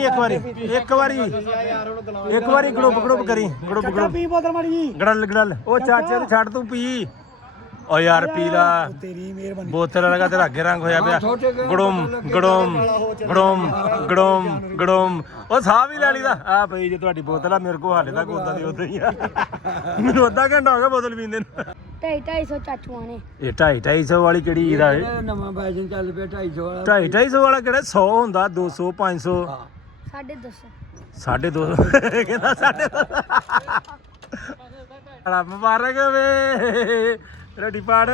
ਇੱਕ ਵਾਰੀ ਗੜੁੱਪ ਕਰੀ ਗੜਲ ਉਹ ਚਾਚੇ ਨੂੰ ਛੱਡ ਤੂੰ ਪੀ ਓ ਯਾਰ ਪੀ ਲਾ ਤੇਰੀ ਮਿਹਰਬਾਨੀ ਬੋਤਲ ਲਗਾ ਤੇਰਾ ਅੱਗੇ ਰੰਗ ਹੋਇਆ ਪਿਆ ਗੜੋਮ ਉਹ ਸਾਹ ਵੀ ਲੈ ਲਈਦਾ ਆ ਪਈ ਜੇ ਤੁਹਾਡੀ ਬੋਤਲ ਆ ਮੇਰੇ ਕੋਲ ਹਾਲੇ ਤੱਕ ਉਦਾਂ ਦੀ ਉਦਾਂ ਹੀ ਆ ਮੈਨੂੰ ਅੱਧਾ ਘੰਟਾ ਹੋ ਗਿਆ ਬੋਤਲ ਪੀਂਦੇ ਨੂੰ 250 ਚਾਚੂਆਂ ਨੇ ਇਹ 250 ਵਾਲੀ ਕਿਹੜੀ ਇਹਦਾ ਇਹ ਨਵਾਂ ਵੈਜਨ ਚੱਲ ਪਿਆ 250 ਵਾਲਾ 250 ਵਾਲਾ ਕਿਹੜਾ 100 ਹੁੰਦਾ 200 500 250 250 ਕਹਿੰਦਾ 250 ਮੁਬਾਰਕ ਵੇ ਰੈਡੀ ਪਾੜ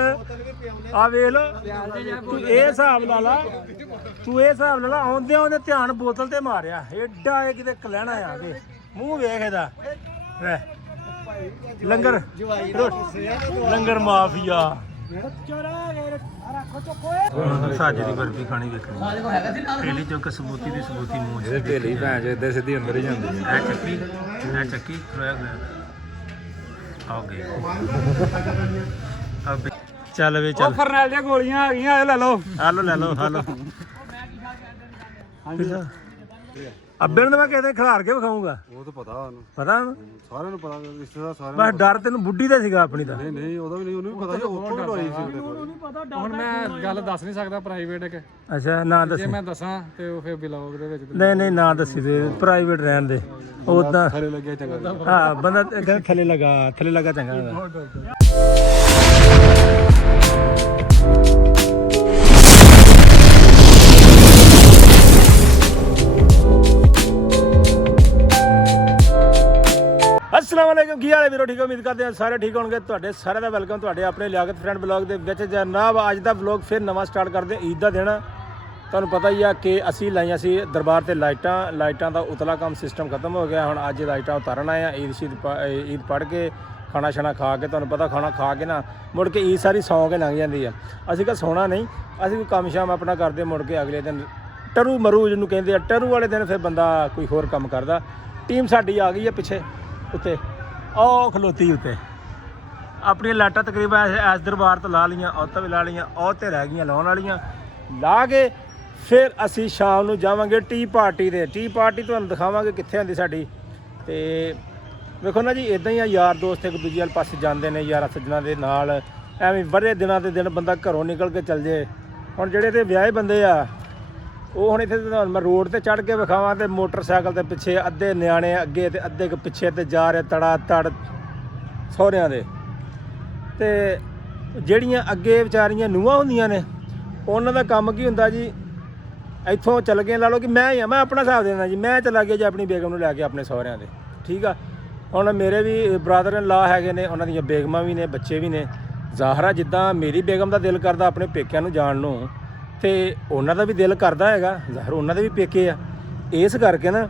ਆ ਵੇਖ ਲੋ ਤੂੰ ਇਹ ਹਿਸਾਬ ਲਾ ਲਾ ਆਉਂਦੇ ਧਿਆਨ ਬੋਤਲ ਤੇ ਮਾਰਿਆ ਏਡਾ ਇਹ ਕਿਤੇ ਕਲਹਿਣਾ ਆ ਕੇ ਮੂੰਹ ਵੇਖ ਇਹਦਾ ਲੰਗਰ ਮਾਫੀਆ ਸਾਜੇ ਦੀ ਬਰਫੀ ਖਾਣੀ ਵੇਖਣੀ ਢੇਲੀ ਚੌਕ ਸਮੂਤੀ ਦੀ ਸਮੂਤੀ ਮੂੰਹ ਇਹਦੇ ਢੇਲੀ ਭੈਣ ਚ ਇੱਦਾਂ ਸਿੱਧੀ ਅੰਦਰ ਹੀ ਜਾਂਦੀ ਹੈ ਇਹ ਚੱਕੀ ਆਓਗੇ ਚੱਲ ਵੇ ਚੱਲ ਫਰਨੈਲ ਦੀਆਂ ਗੋਲੀਆਂ ਆ ਗਈਆਂ ਲੈ ਲਓ ਲੈ ਲਓ ਅੱਬੇ ਨੂੰ ਮੈਂ ਕਿਤੇ ਖਿਲਾਰ ਕੇ ਵਿਖਾਉਂਗਾ ਉਹ ਤਾਂ ਪਤਾ ਉਹਨੂੰ ਪਤਾ ਉਹਨੂੰ ਸਾਰਿਆਂ ਨੂੰ ਪਤਾ ਰਿਸ਼ਤੇਦਾਰ ਸਾਰਿਆਂ ਬਸ ਡਰ ਤੈਨੂੰ ਬੁੱਢੀ ਦਾ ਸੀਗਾ ਆਪਣੀ ਦਾ ਨਹੀਂ ਉਹਦਾ ਵੀ ਨਹੀਂ ਉਹਨੂੰ ਵੀ ਪਤਾ ਸੀ ਉੱਥੋਂ ਲਵਾਈ ਸੀ ਉਹਦੇ ਕੋਲ ਹੁਣ ਮੈਂ ਗੱਲ ਦੱਸ ਨਹੀਂ ਸਕਦਾ ਪ੍ਰਾਈਵੇਟ ਇੱਕ ਅੱਛਾ ਨਾ ਜੇ ਦੱਸੀ ਮੈਂ ਦੱਸਾਂ ਤੇ ਉਹ ਫਿਰ ਬਲੌਗ ਦੇ ਵਿੱਚ ਨਹੀਂ ਨਾ ਦੱਸੀ ਤੇ ਪ੍ਰਾਈਵੇਟ ਰਹਿਣ ਦੇ ਉਦਾਂ ਥੱਲੇ ਲੱਗਿਆ ਚੰਗਾ ਹਾਂ ਬੰਦਾ ਕਹਿੰਦਾ ਥੱਲੇ ਲਗਾ ਚੰਗਾ ਹੁੰਦਾ अस्सलाम वालेकुम की हाल है वीरो ठीक उम्मीद करते हैं सारे ठीक होंगे ਤੁਹਾਡੇ ਸਾਰਿਆਂ ਦਾ ਵੈਲਕਮ ਤੁਹਾਡੇ ਆਪਣੇ ਲਿਆਕਤ ਫਰੈਂਡ ਬਲੌਗ ਦੇ ਵਿੱਚ ਜਨਾਬ ਅੱਜ ਦਾ ਵਲੌਗ ਫਿਰ ਨਵਾਂ ਸਟਾਰਟ ਕਰਦੇ ਈਦ ਦਾ ਦਿਨ ਤੁਹਾਨੂੰ ਪਤਾ ਹੀ ਆ ਕਿ ਅਸੀਂ ਲਾਈਆਂ ਸੀ ਦਰਬਾਰ ਤੇ ਲਾਈਟਾਂ ਦਾ ਉਤਲਾ ਕੰਮ ਸਿਸਟਮ ਖਤਮ ਹੋ ਗਿਆ ਹੁਣ ਅੱਜ ਲਾਈਟਾਂ ਉਤਾਰਨ ਆਏ ਆ ਈਦ ਪੜ੍ਹ ਕੇ ਖਾਣਾ ਛਣਾ ਖਾ ਕੇ ਤੁਹਾਨੂੰ ਪਤਾ ਖਾਣਾ ਖਾ ਕੇ ਨਾ ਮੁੜ ਕੇ ਈਦ ਸਾਰੀ ਸੌਂ ਕੇ ਲੰਘ ਜਾਂਦੀ ਆ ਅਸੀਂ ਕਾ ਸੌਣਾ ਨਹੀਂ ਅਸੀਂ ਕੋਈ ਕੰਮ ਸ਼ਾਮ ਆਪਣਾ ਕਰਦੇ ਮੁੜ ਕੇ ਅਗਲੇ ਦਿਨ ਟਰੂ ਮਰੂ ਜਿਹਨੂੰ ਕਹਿੰਦੇ ਆ ਟਰੂ ਵਾਲੇ ਦਿਨ ਫਿਰ ਬੰਦਾ ਕੋਈ ਹੋਰ ਕੰਮ ਕਰਦਾ ਟੀਮ ਸਾਡੀ ਆ ਗਈ ਆ ਪਿੱਛੇ ਉੱਤੇ ਉਹ ਖਲੋਤੀ ਉੱਤੇ ਆਪਣੀਆਂ ਲਾਟਾਂ ਤਕਰੀਬਨ ਇਸ ਦਰਬਾਰ ਤੋਂ ਲਾ ਲਈਆਂ ਉਹ ਤੋਂ ਵੀ ਲਾ ਲਈਆਂ ਉਹ ਤੇ ਰਹਿ ਗਈਆਂ ਲਾਉਣ ਵਾਲੀਆਂ ਲਾ ਕੇ ਫਿਰ ਅਸੀਂ ਸ਼ਾਮ ਨੂੰ ਜਾਵਾਂਗੇ ਟੀ ਪਾਰਟੀ ਤੁਹਾਨੂੰ ਦਿਖਾਵਾਂਗੇ ਕਿੱਥੇ ਆਉਂਦੀ ਸਾਡੀ ਤੇ ਵੇਖੋ ਨਾ ਜੀ ਇਦਾਂ ਹੀ ਆ ਯਾਰ ਦੋਸਤ ਇੱਕ ਦੂਜੇ ਵਾਲੇ ਪਾਸੇ ਜਾਂਦੇ ਨੇ ਯਾਰਾਂ ਸੱਜਣਾ ਦੇ ਨਾਲ ਐਵੇਂ ਬੜੇ ਦਿਨਾਂ ਦੇ ਦਿਨ ਬੰਦਾ ਘਰੋਂ ਨਿਕਲ ਕੇ ਚੱਲ ਜੇ ਹੁਣ ਜਿਹੜੇ ਤੇ ਵਿਆਹੇ ਬੰਦੇ ਆ ਉਹ ਹੁਣ ਇੱਥੇ ਮੈਂ ਰੋਡ ਤੇ ਚੜ੍ਹ ਕੇ ਵਿਖਾਵਾਂ ਤੇ ਮੋਟਰਸਾਈਕਲ ਦੇ ਪਿੱਛੇ ਅੱਧੇ ਨਿਆਣੇ ਅੱਗੇ ਤੇ ਅੱਧੇ ਪਿੱਛੇ ਤੇ ਜਾ ਰਹੇ ਤੜਾ ਤੜ ਸਹੁਰਿਆਂ ਦੇ ਤੇ ਜਿਹੜੀਆਂ ਅੱਗੇ ਵਿਚਾਰੀਆਂ ਨੂੰਹਾਂ ਹੁੰਦੀਆਂ ਨੇ ਉਹਨਾਂ ਦਾ ਕੰਮ ਕੀ ਹੁੰਦਾ ਜੀ ਇੱਥੋਂ ਚੱਲ ਗਏ ਲਾ ਲਓ ਕਿ ਮੈਂ ਆਪਣਾ ਹਿਸਾਬ ਦੇਣਾ ਜੀ ਮੈਂ ਚਲਾ ਗਿਆ ਜੀ ਆਪਣੀ ਬੇਗਮ ਨੂੰ ਲੈ ਕੇ ਆਪਣੇ ਸਹੁਰਿਆਂ ਦੇ ਠੀਕ ਆ ਹੁਣ ਮੇਰੇ ਵੀ ਬ੍ਰਦਰ ਇਨ ਲਾ ਹੈਗੇ ਨੇ ਉਹਨਾਂ ਦੀਆਂ ਬੇਗਮਾਂ ਵੀ ਨੇ ਬੱਚੇ ਵੀ ਨੇ ਜ਼ਾਹਰਾ ਜਿੱਦਾਂ ਮੇਰੀ ਬੇਗਮ ਦਾ ਦਿਲ ਕਰਦਾ ਆਪਣੇ ਪੇਕਿਆਂ ਨੂੰ ਜਾਣ ਨੂੰ ਤੇ ਉਹਨਾਂ ਦਾ ਵੀ ਦਿਲ ਕਰਦਾ ਹੈਗਾ ਜ਼ਾਹਰ ਉਹਨਾਂ ਦੇ ਵੀ ਪੇਕੇ ਆ ਇਸ ਕਰਕੇ ਨਾ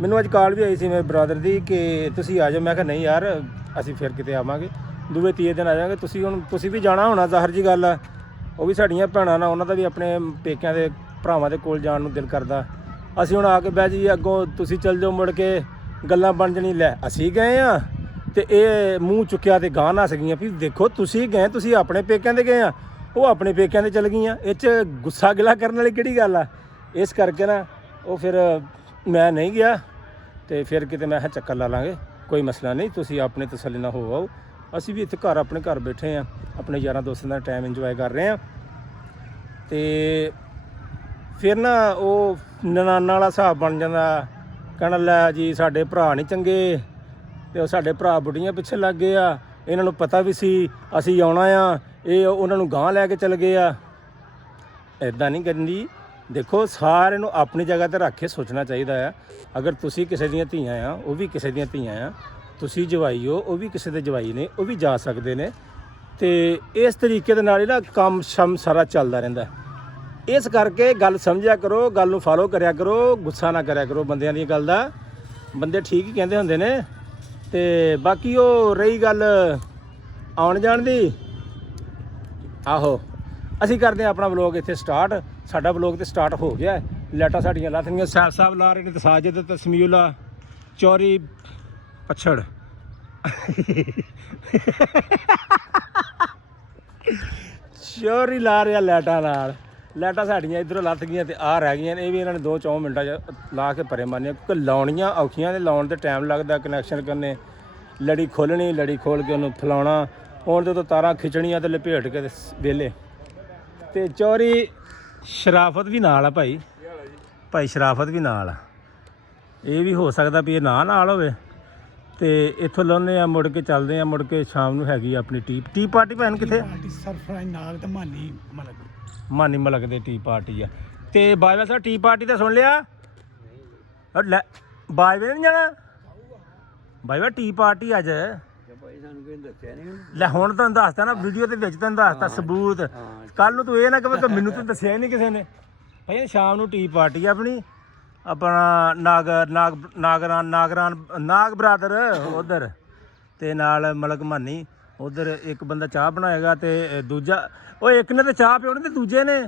ਮੈਨੂੰ ਅੱਜ ਕਾਲ ਵੀ ਆਈ ਸੀ ਮੇਰੇ ਬ੍ਰਦਰ ਦੀ ਕਿ ਤੁਸੀਂ ਆ ਜਾਓ ਮੈਂ ਕਿਹਾ ਨਹੀਂ ਯਾਰ ਅਸੀਂ ਫਿਰ ਕਿਤੇ ਆਵਾਂਗੇ ਦੂਏ ਤੀਏ ਦਿਨ ਆ ਜਾਵਾਂਗੇ ਤੁਸੀਂ ਵੀ ਜਾਣਾ ਹੋਣਾ ਜ਼ਾਹਰ ਜੀ ਗੱਲ ਆ ਉਹ ਵੀ ਸਾਡੀਆਂ ਭੈਣਾਂ ਨਾਲ ਉਹਨਾਂ ਦਾ ਵੀ ਆਪਣੇ ਪੇਕਿਆਂ ਦੇ ਭਰਾਵਾਂ ਦੇ ਕੋਲ ਜਾਣ ਨੂੰ ਦਿਲ ਕਰਦਾ ਅਸੀਂ ਹੁਣ ਆ ਕੇ ਬਹਿ ਜੀ ਅੱਗੋਂ ਤੁਸੀਂ ਚੱਲ ਜਾਓ ਮੁੜ ਕੇ ਗੱਲਾਂ ਬਣ ਜਣੀ ਲੈ ਅਸੀਂ ਗਏ ਆ ਤੇ ਇਹ ਮੂੰਹ ਚੁੱਕਿਆ ਤੇ ਗਾਂ ਨੱਸ ਗਈਆਂ ਵੀ ਦੇਖੋ ਤੁਸੀਂ ਗਏ ਤੁਸੀਂ ਆਪਣੇ ਪੇਕਿਆਂ ਦੇ ਗਏ ਆ ਉਹ ਆਪਣੇ ਪੇਕਿਆਂ ਦੇ ਚਲ ਗਈਆਂ ਇਹ 'ਚ ਗੁੱਸਾ ਗਿਲਾ ਕਰਨ ਵਾਲੀ ਕਿਹੜੀ ਗੱਲ ਆ ਇਸ ਕਰਕੇ ਨਾ ਉਹ ਫਿਰ ਮੈਂ ਨਹੀਂ ਗਿਆ ਤੇ ਫਿਰ ਕਿਤੇ ਮੈਂ ਚੱਕਰ ਲਾ ਲਾਂਗੇ ਕੋਈ ਮਸਲਾ ਨਹੀਂ ਤੁਸੀਂ ਆਪਣੇ ਤਸੱਲੀ ਨਾਲ ਹੋ ਆਓ ਅਸੀਂ ਵੀ ਇੱਥੇ ਆਪਣੇ ਘਰ ਬੈਠੇ ਆ ਆਪਣੇ ਯਾਰਾਂ ਦੋਸਤਾਂ ਦਾ ਟਾਈਮ ਇੰਜੋਏ ਕਰ ਰਹੇ ਆ ਤੇ ਫਿਰ ਨਾ ਉਹ ਨਨਾਨਾ ਵਾਲਾ ਹਿਸਾਬ ਬਣ ਜਾਂਦਾ ਕਹਿਣ ਲੈ ਜੀ ਸਾਡੇ ਭਰਾ ਨਹੀਂ ਚੰਗੇ ਤੇ ਉਹ ਸਾਡੇ ਭਰਾ ਬੁੱਢੀਆਂ ਪਿੱਛੇ ਲੱਗ ਗਏ ਆ ਇਹਨਾਂ ਨੂੰ ਪਤਾ ਵੀ ਸੀ ਅਸੀਂ ਆਉਣਾ ਆ ਇਹ ਉਹਨਾਂ ਨੂੰ ਗਾਂਹ ਲੈ ਕੇ ਚਲ ਗਏ ਆ ਇੱਦਾਂ ਨਹੀਂ ਕਰਨੀ ਦੇਖੋ ਸਾਰਿਆਂ ਨੂੰ ਆਪਣੀ ਜਗ੍ਹਾ ਤੇ ਰੱਖ ਕੇ ਸੋਚਣਾ ਚਾਹੀਦਾ ਆ ਅਗਰ ਤੁਸੀਂ ਕਿਸੇ ਦੀਆਂ ਧੀਆਂ ਆ ਉਹ ਵੀ ਕਿਸੇ ਦੀਆਂ ਧੀਆਂ ਆ ਤੁਸੀਂ ਜਵਾਈ ਹੋ ਉਹ ਵੀ ਕਿਸੇ ਦੇ ਜਵਾਈ ਨੇ ਉਹ ਵੀ ਜਾ ਸਕਦੇ ਨੇ ਤੇ ਇਸ ਤਰੀਕੇ ਦੇ ਨਾਲ ਹੀ ਨਾ ਕੰਮ ਸ਼ਮ ਸਾਰਾ ਚੱਲਦਾ ਰਹਿੰਦਾ ਇਸ ਕਰਕੇ ਗੱਲ ਸਮਝਿਆ ਕਰੋ ਗੱਲ ਨੂੰ ਫਾਲੋ ਕਰਿਆ ਕਰੋ ਗੁੱਸਾ ਨਾ ਕਰਿਆ ਕਰੋ ਬੰਦਿਆਂ ਦੀ ਗੱਲ ਦਾ ਬੰਦੇ ਠੀਕ ਹੀ ਕਹਿੰਦੇ ਹੁੰਦੇ ਨੇ ਤੇ ਬਾਕੀ ਉਹ ਰਹੀ ਗੱਲ ਆਉਣ ਜਾਣ ਦੀ ਆਹੋ ਅਸੀਂ ਕਰਦੇ ਹਾਂ ਆਪਣਾ ਵਲੋਗ ਇੱਥੇ ਸਟਾਰਟ ਸਾਡਾ ਵਲੋਗ ਤੇ ਸਟਾਰਟ ਹੋ ਗਿਆ ਲਾਈਟਾਂ ਸਾਡੀਆਂ ਲਾਥੀਆਂ ਸੈਫ ਸਾਹਿਬ ਲਾ ਰਹੇ ਨੇ ਤੇ ਸਾਜਦ ਤੇ ਸਮੀਉਲਾ ਚੌਰੀ ਪਛੜ ਚੌਰੀ ਲਾ ਰਿਹਾ ਲਾਈਟਾਂ ਨਾਲ ਲਾਈਟਾਂ ਸਾਡੀਆਂ ਇਧਰੋਂ ਲੱਥ ਗਈਆਂ ਤੇ ਆ ਰਹਿ ਗਈਆਂ ਨੇ। ਇਹ ਵੀ ਇਹਨਾਂ ਨੇ 2-4 ਮਿੰਟਾਂ 'ਚ ਲਾ ਕੇ ਪਰੇ ਮਾਰਨੀਆਂ ਕਿਉਂਕਿ ਲਾਉਣੀਆਂ ਔਖੀਆਂ ਨੇ, ਲਾਉਣ ਤੇ ਟਾਈਮ ਲੱਗਦਾ, ਕਨੈਕਸ਼ਨ ਕਰਨੇ, ਲੜੀ ਖੋਲਣੀ, ਲੜੀ ਖੋਲ ਕੇ ਉਹਨੂੰ ਫਲਾਉਣਾ, ਹੁਣ ਤੇ ਤਾਰਾਂ ਖਿੱਚਣੀਆਂ ਤੇ ਲਪੇਟ ਕੇ ਵਿਹਲੇ। ਤੇ ਚੌਰੀ ਸ਼ਰਾਫਤ ਵੀ ਨਾਲ ਆ ਭਾਈ, ਭਾਈ ਸ਼ਰਾਫਤ ਵੀ ਨਾਲ ਆ। ਇਹ ਵੀ ਹੋ ਸਕਦਾ ਵੀ ਇਹ ਨਾਲ ਹੋਵੇ। ਤੇ ਇੱਥੋਂ ਲਾਉਂਦੇ ਆ, ਮੁੜ ਕੇ ਚੱਲਦੇ ਆ, ਮੁੜ ਕੇ ਸ਼ਾਮ ਨੂੰ ਹੈਗੀ ਆਪਣੀ ਟੀ ਪਾਰਟੀ। ਭੈਣ ਕਿੱਥੇ? ਸਰਫਰਾਜ਼ ਨਾਗ ਤੇ ਮਾਨੀ ਮਲਕ ਦੇ ਟੀ ਪਾਰਟੀ ਆ। ਤੇ ਬਾਜਵਾ ਸਾਹਿਬ ਟੀ ਪਾਰਟੀ ਤਾਂ ਸੁਣ ਲਿਆ? ਲੈ ਬਾਜਵੇ ਨਹੀਂ ਜਾਣਾ? ਬਾਜਵਾ ਟੀ ਪਾਰਟੀ ਅੱਜ ਲੈ ਹੁਣ ਤੁਹਾਨੂੰ ਦੱਸਤਾ ਨਾ, ਵੀਡੀਓ ਦੇ ਵਿੱਚ ਤੁਹਾਨੂੰ ਦੱਸਤਾ ਸਬੂਤ। ਕੱਲ ਨੂੰ ਤੂੰ ਇਹ ਨਾ ਕਵੇਂ ਕਿ ਮੈਨੂੰ ਤਾਂ ਦੱਸਿਆ ਹੀ ਨਹੀਂ ਕਿਸੇ ਨੇ। ਭਾਈ ਸ਼ਾਮ ਨੂੰ ਟੀ ਪਾਰਟੀ ਆਪਣੀ, ਆਪਣਾ ਨਾਗ ਬਰਾਦਰ ਉਧਰ, ਤੇ ਨਾਲ ਮਲਕ ਮਾਨੀ ਉਧਰ। ਇੱਕ ਬੰਦਾ ਚਾਹ ਬਣਾਏਗਾ ਤੇ ਦੂਜਾ, ਉਹ ਇੱਕ ਨੇ ਤੇ ਚਾਹ ਪਿਉਣੀ ਤੇ ਦੂਜੇ ਨੇ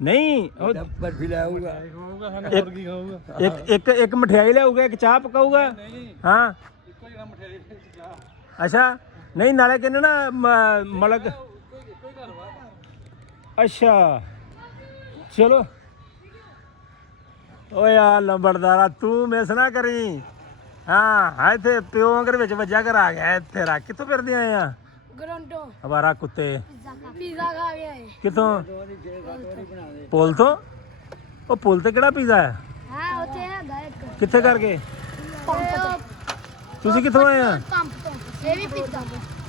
ਨਹੀਂ ਉਹ ਬਰਫੀ ਲਾਊਗਾ, ਇੱਕ ਮਠਿਆਈ ਲਿਆਊਗਾ, ਇੱਕ ਚਾਹ ਪਕਾਊਗਾ। ਹਾਂ ਅੱਛਾ, ਨਹੀਂ ਨਾਲੇ ਕਹਿੰਦੇ ਨਾ ਮਲਕ। ਅੱਛਾ ਚਲੋ। ਓਏ ਆ ਲੰਬੜਦਾਰਾ ਤੂੰ ਮਿਸ ਨਾ ਕਰੀ। ਹਾਂ ਇੱਥੇ ਪਿਓ ਅੰਗਰ ਵਿੱਚ ਵੱਜਾ ਕਰ ਆ ਗਿਆ ਇੱਥੇ। ਰੱਖ ਕਿੱਥੋਂ ਫਿਰਦੇ ਆਏ ਆ? ਗਰੰਟੋ ਅਵਾਰਾ ਕੁੱਤੇ। ਪੀਜ਼ਾ ਖਾ ਕੇ ਆਏ। ਕਿੱਥੋਂ? ਪੁੱਲ ਤੋਂ? ਉਹ ਪੁੱਲ ਤੇ ਕਿਹੜਾ ਪੀਜ਼ਾ ਹੈ? ਹਾਂ ਉੱਥੇ ਹੈਗਾ ਇੱਕ ਕਿੱਥੇ ਕਰਕੇ? ਪੰਪ ਤੁਸੀਂ ਕਿੱਥੋਂ ਆਏ ਆ? ਪੰਪ ਤੋਂ। ਇਹ ਵੀ ਪੀਜ਼ਾ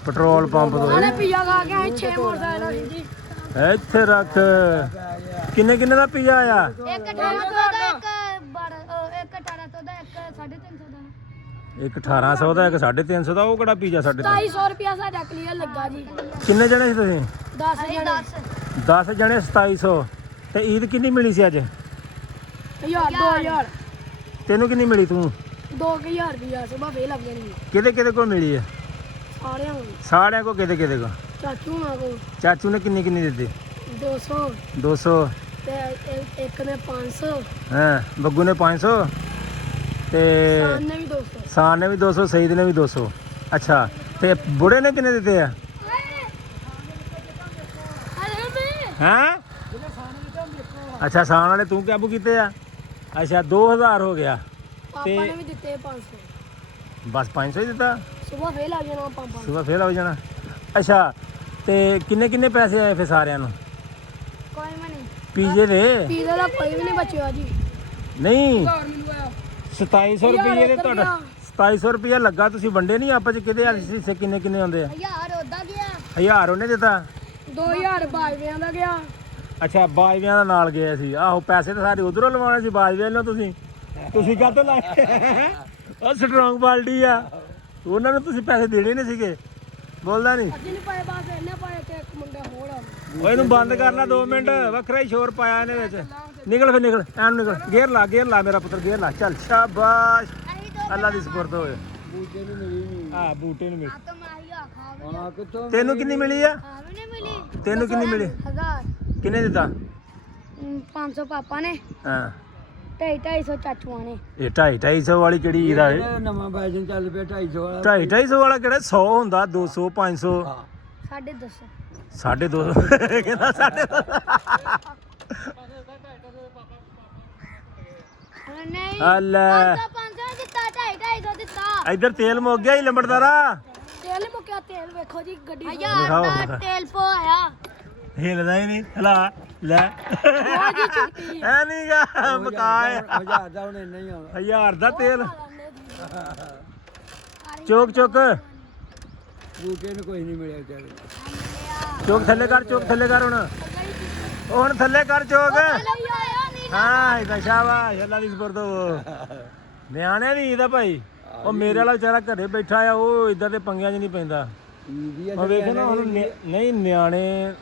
ਪੈਟਰੋਲ ਪੰਪ ਤੋਂ। ਨਾਲੇ ਪੀਜ਼ਾ ਖਾ ਕੇ ਆਏ 6 ਮੋਟਰਸਾਈਕਲ ਜੀ। ਇੱਥੇ ਰੱਖ। ਕਿੰਨੇ ਦਾ ਪੀਜ਼ਾ ਆਇਆ? ਇੱਕ 1800 ਦਾ, ਇੱਕ 1800 ਦਾ, ਇੱਕ 350 ਦਾ। ਇੱਕ 1800 ਦਾ, ਇੱਕ 350 ਦਾ। ਉਹ ਕਿਹੜਾ ਪੀਜ਼ਾ? 250 ਰੁਪਿਆ ਸਾਡਾ ਕਲੀਅਰ ਲੱਗਾ ਜੀ। ਕਿੰਨੇ ਜਣੇ ਸੀ ਤੁਸੀਂ? 10 ਜਣੇ। 10 ਜਣੇ 2700। ਤੇ ਈਦ ਕਿੰਨੀ ਮਿਲੀ ਸੀ ਅੱਜ? 2000 ਤੈਨੂੰ ਕਿੰਨੀ ਮਿਲੀ? ਤੂੰ 2000 ਰੁਪਿਆ ਸੁਬਾ ਫੇਰ ਲੱਗ ਜਾਣੀ। ਕਿਹਦੇ ਕੋਲ ਮਿਲੀ ਹੈ? ਸਾਰਿਆਂ ਨੂੰ। ਸਾਰਿਆਂ ਕੋ ਕਿਹਦੇ ਕੋ? ਚਾਚੂ ਨਾਲ ਕੋ ਚਾਚੂ ਨੇ ਕਿੰਨੀ ਦਿੱਤੀ? 200 200 ਤੇ ਇੱਕ ਨੇ 500। ਹਾਂ ਬੱਗੂ ਨੇ 500 ਤੇ ਸਾਨ ਨੇ ਵੀ 200। ਸਾਨ ਨੇ ਵੀ 200, ਸਈਦ ਨੇ ਵੀ 200। ਅੱਛਾ ਤੇ ਬੁੜੇ ਨੇ ਕਿੰਨੇ ਦਿੱਤੇ ਆ? ਹਾਂ ਅੱਛਾ ਸਾਨ ਵਾਲੇ ਤੂੰ ਕਾਬੂ ਕੀਤੇ ਆ? ਅੱਛਾ 2000 ਹੋ ਗਿਆ। ਪਾਪਾ ਨੇ ਵੀ ਦਿੱਤੇ 500। ਬਸ 500 ਹੀ ਦਿੱਤਾ? ਸੁਬਾ ਫੇਰ ਲੱਗ ਜਾਣਾ ਪਾਪਾ। ਸੁਬਾ ਫੇਰ ਹੋ ਜਾਣਾ। ਅੱਛਾ ਤੇ ਕਿੰਨੇ ਪੈਸੇ ਆਏ ਫਿਰ ਸਾਰਿਆਂ ਨੂੰ? ਕੋਈ ਵੀ ਨਹੀਂ। ਪੀਜ਼ੇ ਦੇ? ਪੀਜ਼ਾ ਦਾ ਕੋਈ ਵੀ ਨਹੀਂ ਬਚਿਆ ਜੀ। ਨਹੀਂ ਮੈਨੂੰ ਆਇਆ 2700 ਰੁਪਏ ਦੇ ਤੁਹਾਡਾ 2700 ਰੁਪਏ ਲੱਗਾ। ਤੁਸੀਂ ਵੰਡੇ ਨਹੀਂ ਆਪਸ ਚ? ਕਿਹਦੇ ਹਿੱਸੇ ਕਿੰਨੇ ਆਉਂਦੇ ਆ? 1000 ਉਦਾਂ ਗਿਆ। 1000 ਉਹਨੇ ਦਿੱਤਾ? 2000 ਬਾਜਵਿਆਂ ਦਾ ਗਿਆ। ਅੱਛਾ ਬਾਜਵਿਆਂ ਦਾ ਨਾਲ ਗਏ ਸੀ। ਆਹੋ ਪੈਸੇ ਤਾਂ ਸਾਰੇ ਉਧਰੋਂ ਲਵਾਉਣੇ ਸੀ ਬਾਜਵਿਆਂ ਨੂੰ। ਤੁਸੀਂ ਕਾਹਤੋਂ ਲਾਏ? ਉਹ ਸਟਰੋਂਗ ਪਾਰਟੀ ਆ, ਉਹਨਾਂ ਨੂੰ ਤੁਸੀਂ ਪੈਸੇ ਦੇਣੇ ਨਹੀਂ ਸੀਗੇ। ਬੋਲਦਾ ਨਹੀਂ। ਅੱਜ ਨਹੀਂ ਪਾਏ ਬਾਸ ਇਹਨੇ ਪਾਏ ਤੇ ਇੱਕ ਮੁੰਡਾ ਹੋਰ ਆ। ਓਏ ਇਹਨੂੰ ਬੰਦ ਕਰ ਲੈ 2 ਮਿੰਟ। ਵੱਖਰਾ ਹੀ ਸ਼ੋਰ ਪਾਇਆ ਇਹਨੇ ਵਿੱਚ। ਨਿਕਲ ਫਿਰ ਨਿਕਲ, ਐਨ ਨਿਕਲ। ਗੇਅਰ ਲਾ ਮੇਰਾ ਪੁੱਤਰ, ਗੇਅਰ ਲਾ। ਚੱਲ ਸ਼ਾਬਾਸ਼, ਅੱਲਾ ਦੀ ਸਪੁਰਦ ਹੋਏ। ਬੂਟੇ ਨੂੰ ਮਿਲੀ ਹਾਂ ਬੂਟੇ ਨੂੰ ਮਿਲ। ਤਾਂ ਮੈਂ ਹੀ ਆਖਾਂ ਆ ਕਿੱਥੋਂ ਤੈਨੂੰ ਕਿੰਨੀ ਮਿਲੀ ਆ? ਵੀ ਨਹੀਂ ਮਿਲੀ। ਤੈਨੂੰ ਕਿੰਨੀ ਮਿਲੀ? 1000। ਕਿੰਨੇ ਦਿੱਤਾ? 500 ਪਾਪਾ ਨੇ, ਹਾਂ 250 ਚਾਚੂਆਂ ਨੇ। ਇਹ 250 ਵਾਲੀ ਕਿਹੜੀ ਈਦ ਆ? ਨਵਾਂ ਫੈਸ਼ਨ ਚੱਲ ਪਿਆ 250 ਵਾਲਾ। 250 ਵਾਲਾ ਕਿਹੜਾ? 100 ਹੁੰਦਾ, 200 500 250। 250 ਕਹਿੰਦਾ 250। ਨਹੀਂ ਅੱਲਾ 500 ਦਿੱਤਾ, 250 ਦਿੱਤਾ। ਇੱਧਰ ਤੇਲ ਮੁੱਕ ਗਿਆ ਹੀ ਲੰਬੜਦਾਰਾ। ਤੇਲ ਮੁੱਕਿਆ। ਤੇਲ ਵੇਖੋ ਜੀ ਗੱਡੀ 1000 ਦਿਖਾਓ, ਦਾ ਦਿਖਾਓ। ਤੇਲ ਪਵਾਇਆ। ਹਿਲਦਾ ਹੀ ਨਹੀਂ। ਹਲਾ ਲੈ ਉਹ ਜੀ ਛੁੱਟੀ। ਐ ਨਹੀਂਗਾ ਮਕਾਏ। 1000 ਦਾ ਹੁਣ ਇੰਨਾ ਹੀ ਆਉਣਾ। 1000 ਦਾ ਤੇਲ। ਚੋਕ ਬੂਟੇ ਨੂੰ ਕੋਈ ਨਹੀਂ ਮਿਲਿਆ ਵਿਚਾਰੇ। ਚੋਕ ਥੱਲੇ ਕਰ ਹੁਣ। ਉਹ ਹੁਣ ਥੱਲੇ ਕਰ ਚੋਕ। ਹਾਂ ਇਹਦਾ ਸ਼ਾਬਾਸ਼, ਅੱਲਾ ਦੀ ਸਪੁਰਦ। ਨਿਆਣੇ ਦੀ ਈਦ ਆ ਭਾਈ। ਉਹ ਮੇਰੇ ਵਾਲਾ ਵਿਚਾਰਾ ਘਰੇ ਬੈਠਾ ਆ, ਉਹ ਇਦਾਂ ਦੇ ਪੰਗਿਆਂ 'ਚ ਨਹੀਂ ਪੈਂਦਾ। ਉਹ ਵੇਖੋ ਨਾ ਹੁਣ ਨਹੀਂ ਨਿਆਣੇ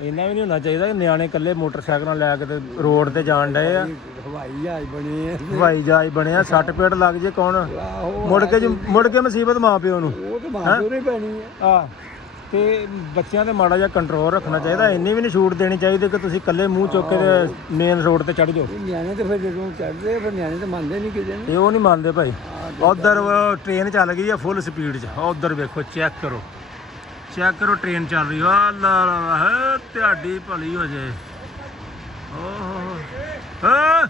ਇੰਨਾ ਵੀ ਨਹੀਂ ਹੋਣਾ ਚਾਹੀਦਾ ਕਿ ਨਿਆਣੇ ਇਕੱਲੇ ਮੋਟਰਸਾਈਕਲਾਂ ਲੈ ਕੇ ਤੇ ਰੋਡ ਤੇ ਜਾਣ ਡਏ ਆ। ਹਵਾਈ ਜਹਾਜ਼ ਬਣੇ ਆ। ਹਵਾਈ ਜਹਾਜ਼ ਬਣਿਆ, ਸੱਟ ਪੇਟ ਲੱਗ ਜੇ ਕੌਣ? ਮੁੜ ਕੇ ਮੁਸੀਬਤ ਮਾਂ ਪਿਓ ਨੂੰ। ਉਹ ਤਾਂ ਮਾਂ ਪਿਓ ਨੇ ਪੈਣੀ ਆ। ਆ ਤੇ ਬੱਚਿਆਂ ਤੇ ਮਾੜਾ ਜਿਹਾ ਕੰਟਰੋਲ ਰੱਖਣਾ ਚਾਹੀਦਾ। ਇੰਨੀ ਵੀ ਨਹੀਂ ਛੂਟ ਦੇਣੀ ਚਾਹੀਦੀ ਕਿ ਤੁਸੀਂ ਇਕੱਲੇ ਮੂੰਹ ਚੁੱਕ ਕੇ ਮੇਨ ਰੋਡ ਤੇ ਚੜ ਜਾਓ। ਨਿਆਣੇ ਤੇ ਫਿਰ ਜਦੋਂ ਚੜਦੇ ਫਿਰ ਨਿਆਣੇ ਤਾਂ ਮੰਨਦੇ ਨਹੀਂ ਕਿਸੇ ਨੇ। ਇਹ ਉਹ ਨਹੀਂ ਮੰਨਦੇ ਭਾਈ। ਉਧਰ ਟ੍ਰੇਨ ਚੱਲ ਗਈ ਆ ਫੁੱਲ ਸਪੀਡ 'ਚ। ਉਧਰ ਵੇਖੋ, ਚੈੱਕ ਕਰੋ। ਚੈੱਕ ਕਰੋ ਟ੍ਰੇਨ ਚੱਲ ਰਹੀ ਆ ਲਾ ਲਾ ਹੈ ਤੁਹਾਡੀ ਭਲੀ ਹੋ ਜੇ ਓਹ ਹਾਂ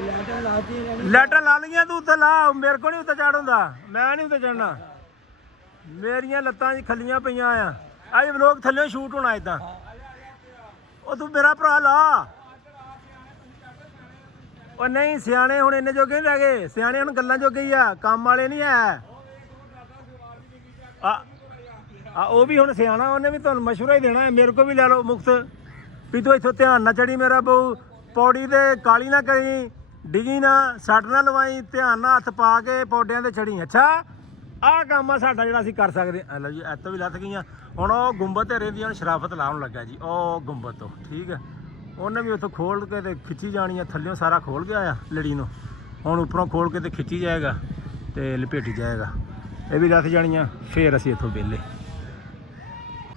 ਲਾਟਾਂ ਲਾਤੀ ਇਹਨਾਂ ਨੇ। ਲੈਟਾਂ ਲਾ ਲਈਆਂ ਤੂੰ ਉੱਤੇ ਲਾ ਮੇਰੇ ਕੋਲ ਨਹੀਂ ਉੱਤੇ ਚੜ ਹੁੰਦਾ ਮੈਂ ਨਹੀਂ ਉੱਤੇ ਚੜਨਾ ਮੇਰੀਆਂ ਲੱਤਾਂ 'ਚ ਖੱਲੀਆਂ ਪਈਆਂ ਆ ਅੱਜ ਵਲੋਗ ਥੱਲੇ ਸ਼ੂਟ ਹੋਣਾ ਇਦਾਂ ਉਹ ਤੂੰ ਮੇਰਾ ਭਰਾ ਲਾ ਉਹ ਨਹੀਂ ਸਿਆਣੇ ਹੁਣ ਇੰਨੇ ਜੋਗੇ ਨਹੀਂ ਰਹਿ ਗਏ ਸਿਆਣੇ ਹੁਣ ਗੱਲਾਂ ਜੋਗੇ ਹੀ ਆ ਕੰਮ ਵਾਲੇ ਨਹੀਂ ਹੈ ਆ ਉਹ ਵੀ ਹੁਣ ਸਿਆਣਾ ਉਹਨੇ ਵੀ ਤੁਹਾਨੂੰ ਮਸ਼ਵਰਾ ਹੀ ਦੇਣਾ ਹੈ ਮੇਰੇ ਕੋਲ ਵੀ ਲੈ ਲਓ ਮੁਕਤ ਵੀ ਤੂੰ ਇੱਥੋਂ ਧਿਆਨ ਨਾ ਚੜੀ ਮੇਰਾ ਬਹੂ ਪੌੜੀ ਤੇ ਕਾਲੀ ਨਾ ਕਰੀ ਡਿੱਗੀ ਨਾ ਸੱਟ ਨਾ ਲਵਾਈ ਧਿਆਨ ਨਾਲ ਹੱਥ ਪਾ ਕੇ ਪੌੜਿਆਂ ਤੇ ਚੜੀ ਅੱਛਾ ਆਹ ਕੰਮ ਆ ਸਾਡਾ ਜਿਹੜਾ ਅਸੀਂ ਕਰ ਸਕਦੇ ਆ ਲਓ ਜੀ ਇੱਥੋਂ ਵੀ ਲੱਥ ਗਈਆਂ ਹੁਣ ਉਹ ਗੁੰਬਦ ਤੇ ਰਹਿੰਦੀਆਂ ਹੁਣ ਸ਼ਰਾਫਤ ਲਾਉਣ ਲੱਗਾ ਜੀ ਉਹ ਗੁੰਬਦ ਤੋਂ ਠੀਕ ਹੈ ਉਹਨੇ ਵੀ ਉੱਥੋਂ ਖੋਲ ਕੇ ਤੇ ਖਿੱਚੀ ਜਾਣੀ ਆ ਥੱਲਿਓਂ ਸਾਰਾ ਖੋਲ ਗਿਆ ਆ ਲੜੀ ਨੂੰ ਹੁਣ ਉੱਪਰੋਂ ਖੋਲ ਕੇ ਤੇ ਖਿੱਚੀ ਜਾਏਗਾ ਤੇ ਲਪੇਟੀ ਜਾਏਗਾ ਇਹ ਵੀ ਲੱਥ ਜਾਣੀਆਂ ਫੇਰ ਅਸੀਂ ਇੱਥੋਂ ਵਿਹਲੇ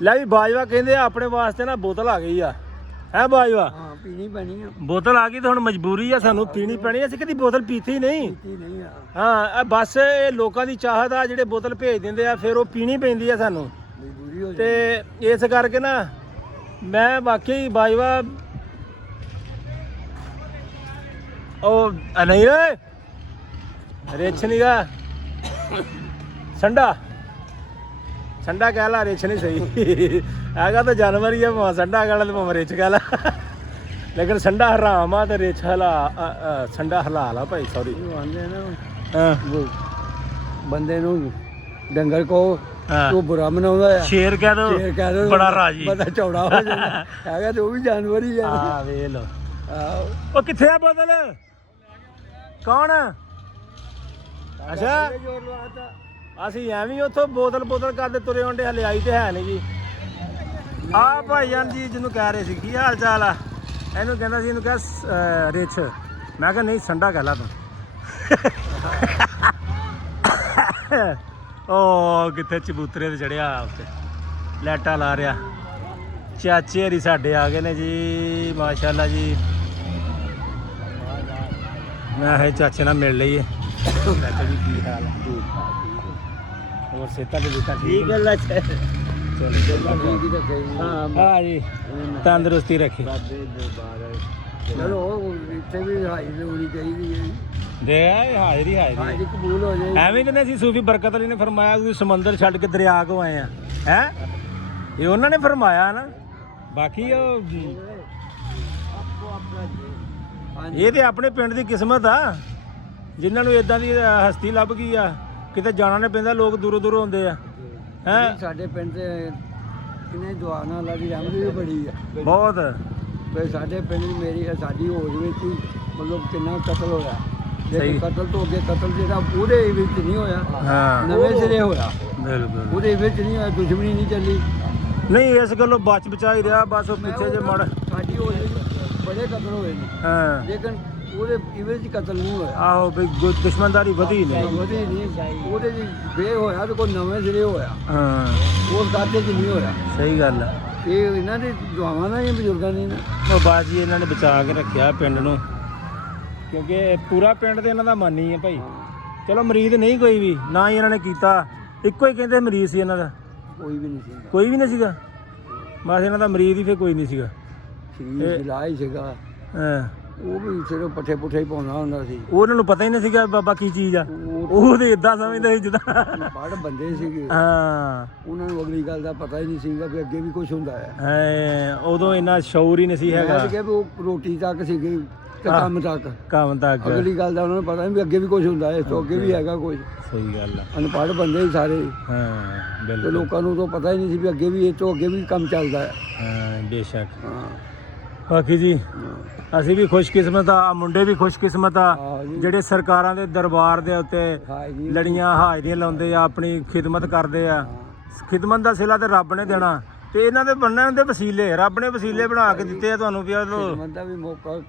ਲੈ ਵੀ ਬਾਜਵਾ ਕਹਿੰਦੇ ਆ ਆਪਣੇ ਵਾਸਤੇ ਨਾ ਬੋਤਲ ਆ ਗਈ ਆ ਹੈ ਬਾਜਵਾ ਹਾਂ ਪੀਣੀ ਪੈਣੀ ਆ ਬੋਤਲ ਆ ਗਈ ਤਾਂ ਹੁਣ ਮਜਬੂਰੀ ਆ ਸਾਨੂੰ ਪੀਣੀ ਪੈਣੀ ਅਸੀਂ ਕਦੀ ਬੋਤਲ ਪੀਤੀ ਨਹੀਂ ਪੀਤੀ ਨਹੀਂ ਆ ਹਾਂ ਇਹ ਬਸ ਇਹ ਲੋਕਾਂ ਦੀ ਚਾਹਤ ਆ ਜਿਹੜੇ ਬੋਤਲ ਭੇਜ ਦਿੰਦੇ ਆ ਫਿਰ ਉਹ ਪੀਣੀ ਪੈਂਦੀ ਆ ਸਾਨੂੰ ਮਜਬੂਰੀ ਹੋ ਤੇ ਇਸ ਕਰਕੇ ਨਾ ਮੈਂ ਵਾਕਈ ਬਾਜਵਾ ਉਹ ਨਹੀਂ ਓਏ ਰਿਛ ਨੀਗਾ ਸੰਡਾ ਸੰਡਾ ਕਹਿ ਲਾ ਰਿਛ ਨਹੀਂ ਸਹੀ ਹੈਗਾ ਤਾਂ ਜਾਨਵਰ ਹੀ ਆ ਭਾਵੇਂ ਸੰਡਾ ਕਹਿ ਲਾ ਤੇ ਭਾਵੇਂ ਰਿਛ ਕਹਿ ਲਾ ਲੇਕਿਨ ਸੰਡਾ ਹਰਾਮ ਆ ਤੇ ਰਿਛ ਹਲਾ ਸੰਡਾ ਹਲਾਲ ਆ ਭਾਈ ਸੌਰੀ ਜਾਂਦੇ ਆਂਦੇ ਨਾ ਹਾਂ ਉਹ ਬੰਦੇ ਨੂੰ ਡੰਗਰ ਕੋ ਹਾਂ। ਉਹ ਬੁਰਾ ਮਨਾਉਂਦਾ ਆ ਸ਼ੇਰ ਕਹਿ ਦੋ ਸ਼ੇਰ ਕਹਿ ਦੋ ਬੜਾ ਰਾਜੀ ਬੰਦਾ ਚੌੜਾ ਹੋ ਜਾਂਦਾ ਹੈਗਾ ਤੇ ਉਹ ਵੀ ਜਾਨਵਰ ਹੀ ਆ ਆ ਵੇਖ ਲੋ ਆਹੋ। ਉਹ ਕਿੱਥੇ ਆ ਬੋਤਲ ਕੌਣ ਅੱਛਾ ਜ਼ੋਰ ਲਵਾਤਾ ਅਸੀਂ ਐਵੇਂ ਉੱਥੋਂ ਬੋਤਲ ਕਰਦੇ ਤੁਰੇ ਹੁੰਦੇ ਹਲੇ ਆਈ ਤੇ ਹੈ ਨਹੀਂ ਜੀ ਆ ਭਾਈਜਾਨ ਜੀ ਜਿਹਨੂੰ ਕਹਿ ਰਹੇ ਸੀ ਕੀ ਹਾਲ ਚਾਲ ਆ ਇਹਨੂੰ ਕਹਿੰਦਾ ਸੀ ਇਹਨੂੰ ਕਿਹਾ ਰਿਛ ਮੈਂ ਕਿਹਾ ਨਹੀਂ ਸੰਡਾ ਕਹਿ ਲਾ ਤੂੰ ਉਹ ਕਿੱਥੇ ਚਬੂਤਰੇ ਤੇ ਚੜਿਆ ਉੱਤੇ ਲੈਟਾਂ ਲਾ ਰਿਹਾ ਚਾਚੇ ਹਰੀ ਸਾਡੇ ਆ ਗਏ ਨੇ ਜੀ ਮਾਸ਼ਾਅੱਲਾ ਜੀ ਮੈਂ ਹੈ ਚਾਚੇ ਨਾਲ ਮਿਲ ਲਈਏ ਚਾਚਾ ਜੀ ਕੀ ਹਾਲ ਹੈ ਹੋਰ ਸੇਤਾ ਦੇ ਦਿੱਤਾ ਠੀਕ ਹੈ ਲੈ ਹਾਂ ਜੀ ਤੰਦਰੁਸਤੀ ਰੱਖੀ ਚਲੋ ਇੱਥੇ ਵੀ ਹਾਜ਼ਰ ਹੋਣੀ ਚਾਹੀਦੀ ਹੈ ਦੇ ਹਾਜ਼ਰੀ ਹਾਜ਼ਰੀ ਕਬੂਲ ਹੋ ਜਾਏ ਐਵੇਂ ਕਹਿੰਦੇ ਸੀ ਸੂਫੀ ਬਰਕਤ ਅਲੀ ਨੇ ਫਰਮਾਇਆ ਤੁਸੀਂ ਸਮੁੰਦਰ ਛੱਡ ਕੇ ਦਰਿਆ ਕੋ ਆਏ ਆ ਹੈ ਇਹ ਉਹਨਾਂ ਨੇ ਫਰਮਾਇਆ ਨਾ ਬਾਕੀ ਉਹ ਇਹ ਤੇ ਆਪਣੇ ਪਿੰਡ ਦੀ ਕਿਸਮਤ ਆ ਜਿਨ੍ਹਾਂ ਨੂੰ ਇਦਾਂ ਦੀ ਹਸਤੀ ਲੱਭ ਗਈ ਆ ਕਿਤੇ ਜਾਣਾ ਨਹੀਂ ਪੈਂਦਾ ਲੋਕ ਦੂਰੋਂ ਦੂਰੋਂ ਆਉਂਦੇ ਆ ਹੈ ਸਾਡੇ ਪਿੰਡ ਤੇ ਕਿੰਨੇ ਦੁਆ ਨਾਲ ਅੱਲਾ ਦੀ ਰਹਿਮਤ ਵੀ ਬੜੀ ਆ ਬਹੁਤ ਵੀ ਸਾਡੇ ਪਿੰਡ ਮੇਰੀ ਸਾਡੀ ਹੋਜ ਵਿੱਚ ਹੀ ਮਤਲਬ ਕਿੰਨਾ ਕਤਲ ਹੋਇਆ ਸਹੀ। ਕਤਲ ਤੋਂ ਅੱਗੇ ਕਤਲ ਜਿਹੜਾ ਪੂਰੇ ਵਿੱਚ ਨਹੀਂ ਹੋਇਆ ਹਾਂ ਨਵੇਂ ਸਿਰੇ ਹੋਇਆ ਬਿਲਕੁਲ ਉਹਦੇ ਵਿੱਚ ਨਹੀਂ ਹੋਇਆ ਦੁਸ਼ਮਣੀ ਨਹੀਂ ਚੱਲੀ ਨਹੀਂ ਇਸ ਗੱਲੋਂ ਬਚ ਬਚਾ ਹੀ ਰਿਹਾ ਬਸ ਉਹ ਪਿੱਛੇ ਜੇ ਮੜ ਸਾਡੀ ਹੋਜ ਵਿੱਚ ਬੜੇ ਕਤਲ ਹੋਏ ਨੇ ਹਾਂ ਲੇਕਿਨ ਉਹਦੇ ਇਵੇਂ ਚ ਕਤਲ ਨਹੀਂ ਹੋਇਆ ਆਹੋ ਵੀ ਦੁਸ਼ਮਣਦਾਰੀ ਵਧੀ ਨਹੀਂ ਵਧੀ ਨਹੀਂ ਉਹਦੇ ਜੀ ਬੇ ਹੋਇਆ ਤੇ ਕੋਈ ਨਵੇਂ ਸਿਰੇ ਹੋਇਆ ਹਾਂ ਉਸ ਕਾਤੇ ਚ ਨਹੀਂ ਹੋਇਆ ਸਹੀ ਗੱਲ ਆ ਇਹ ਇਹਨਾਂ ਦੀ ਦੁਆਵਾਂ ਨਾਲ ਹੀ ਬਜ਼ੁਰਗਾਂ ਦੀ ਨੇ ਉਹ ਬਾਜੀ ਇਹਨਾਂ ਨੇ ਬਚਾ ਕੇ ਰੱਖਿਆ ਪਿੰਡ ਨੂੰ ਕਿਉਂਕਿ ਪੂਰਾ ਪਿੰਡ ਤੇ ਇਹਨਾਂ ਦਾ ਮਨ ਹੀ ਹੈ ਭਾਈ ਚਲੋ ਮਰੀਜ਼ ਨਹੀਂ ਕੋਈ ਵੀ ਨਾ ਹੀ ਇਹਨਾਂ ਨੇ ਕੀਤਾ ਇੱਕੋ ਹੀ ਕਹਿੰਦੇ ਮਰੀਜ਼ ਸੀ ਇਹਨਾਂ ਦਾ ਕੋਈ ਵੀ ਨਹੀਂ ਸੀ ਕੋਈ ਵੀ ਨਹੀਂ ਸੀਗਾ ਬਸ ਇਹਨਾਂ ਦਾ ਮਰੀਜ਼ ਹੀ ਫਿਰ ਕੋਈ ਨਹੀਂ ਸੀਗਾ ਸਰੀਰ ਹਿਲਾ ਹੀ ਸੀਗਾ ਹਾਂ ਉਹ ਵੀ ਸਿਰੋਂ ਪੱਠੇ ਪੁੱਠੇ ਹੀ ਪਾਉਂਦਾ ਹੁੰਦਾ ਸੀ ਉਹਨਾਂ ਨੂੰ ਪਤਾ ਹੀ ਨਹੀਂ ਸੀਗਾ ਬਾਬਾ ਕੀ ਚੀਜ਼ ਆ ਉਹ ਤੇ ਇਦਾਂ ਸਮਝਦੇ ਸੀ ਜਿੱਦਾਂ ਬੜ ਬੰਦੇ ਸੀਗੇ ਹਾਂ ਉਹਨਾਂ ਨੂੰ ਅਗਲੀ ਗੱਲ ਦਾ ਪਤਾ ਹੀ ਨਹੀਂ ਸੀਗਾ ਵੀ ਅੱਗੇ ਵੀ ਕੁਝ ਹੁੰਦਾ ਹੈ ਉਦੋਂ ਇੰਨਾ ਸ਼ੌਰ ਹੀ ਨਹੀਂ ਸੀ ਹੈਗਾ ਮੈਂ ਕਿਹਾ ਵੀ ਉਹ ਰੋਟੀ ਤੱਕ ਸੀਗੀ ਤੇ ਕੰਮ ਤੱਕ ਕੰਮ ਤੱਕ ਅਗਲੀ ਗੱਲ ਦਾ ਉਹਨਾਂ ਨੂੰ ਪਤਾ ਨਹੀਂ ਵੀ ਅੱਗੇ ਵੀ ਕੁਝ ਹੁੰਦਾ ਹੈ ਇਸ ਤੋਂ ਅੱਗੇ ਵੀ ਹੈਗਾ ਕੁਝ ਸਹੀ ਗੱਲ ਆ ਅਨਪੜ੍ਹ ਬੰਦੇ ਹੀ ਸਾਰੇ ਹਾਂ ਤੇ ਬਿਲਕੁਲ ਲੋਕਾਂ ਨੂੰ ਤਾਂ ਪਤਾ ਹੀ ਨਹੀਂ ਸੀ ਵੀ ਅੱਗੇ ਵੀ ਇਹ ਤੋਂ ਅੱਗੇ ਵੀ ਕੰਮ ਚੱਲਦਾ ਹੈ ਹਾਂ ਬੇਸ਼ੱਕ ਹਾਂ ਬਾਕੀ ਜੀ ਅਸੀਂ ਵੀ ਖੁਸ਼ਕਿਸਮਤ ਆ ਮੁੰਡੇ ਵੀ ਖੁਸ਼ਕਿਸਮਤ ਆ ਹਾਂ ਜੀ। ਜਿਹੜੇ ਸਰਕਾਰਾਂ ਦੇ ਦਰਬਾਰ ਦੇ ਉੱਤੇ ਹਾਂ ਜੀ ਲੜੀਆਂ ਹਾਜ਼ਰੀਆਂ ਲਾਉਂਦੇ ਆ ਆਪਣੀ ਖਿਦਮਤ ਕਰਦੇ ਆ ਖਿਦਮਤ ਦਾ ਸਿਲਾ ਤੇ ਰੱਬ ਨੇ ਦੇਣਾ ਤੇ ਇਹਨਾਂ ਦੇ ਬਣਨ ਦੇ ਵਸੀਲੇ ਰੱਬ ਨੇ ਵਸੀਲੇ ਬਣਾ ਕੇ ਦਿੱਤੇ ਆ ਤੁਹਾਨੂੰ ਵੀ ਬੰਦਾ ਵੀ ਮੌਕਾ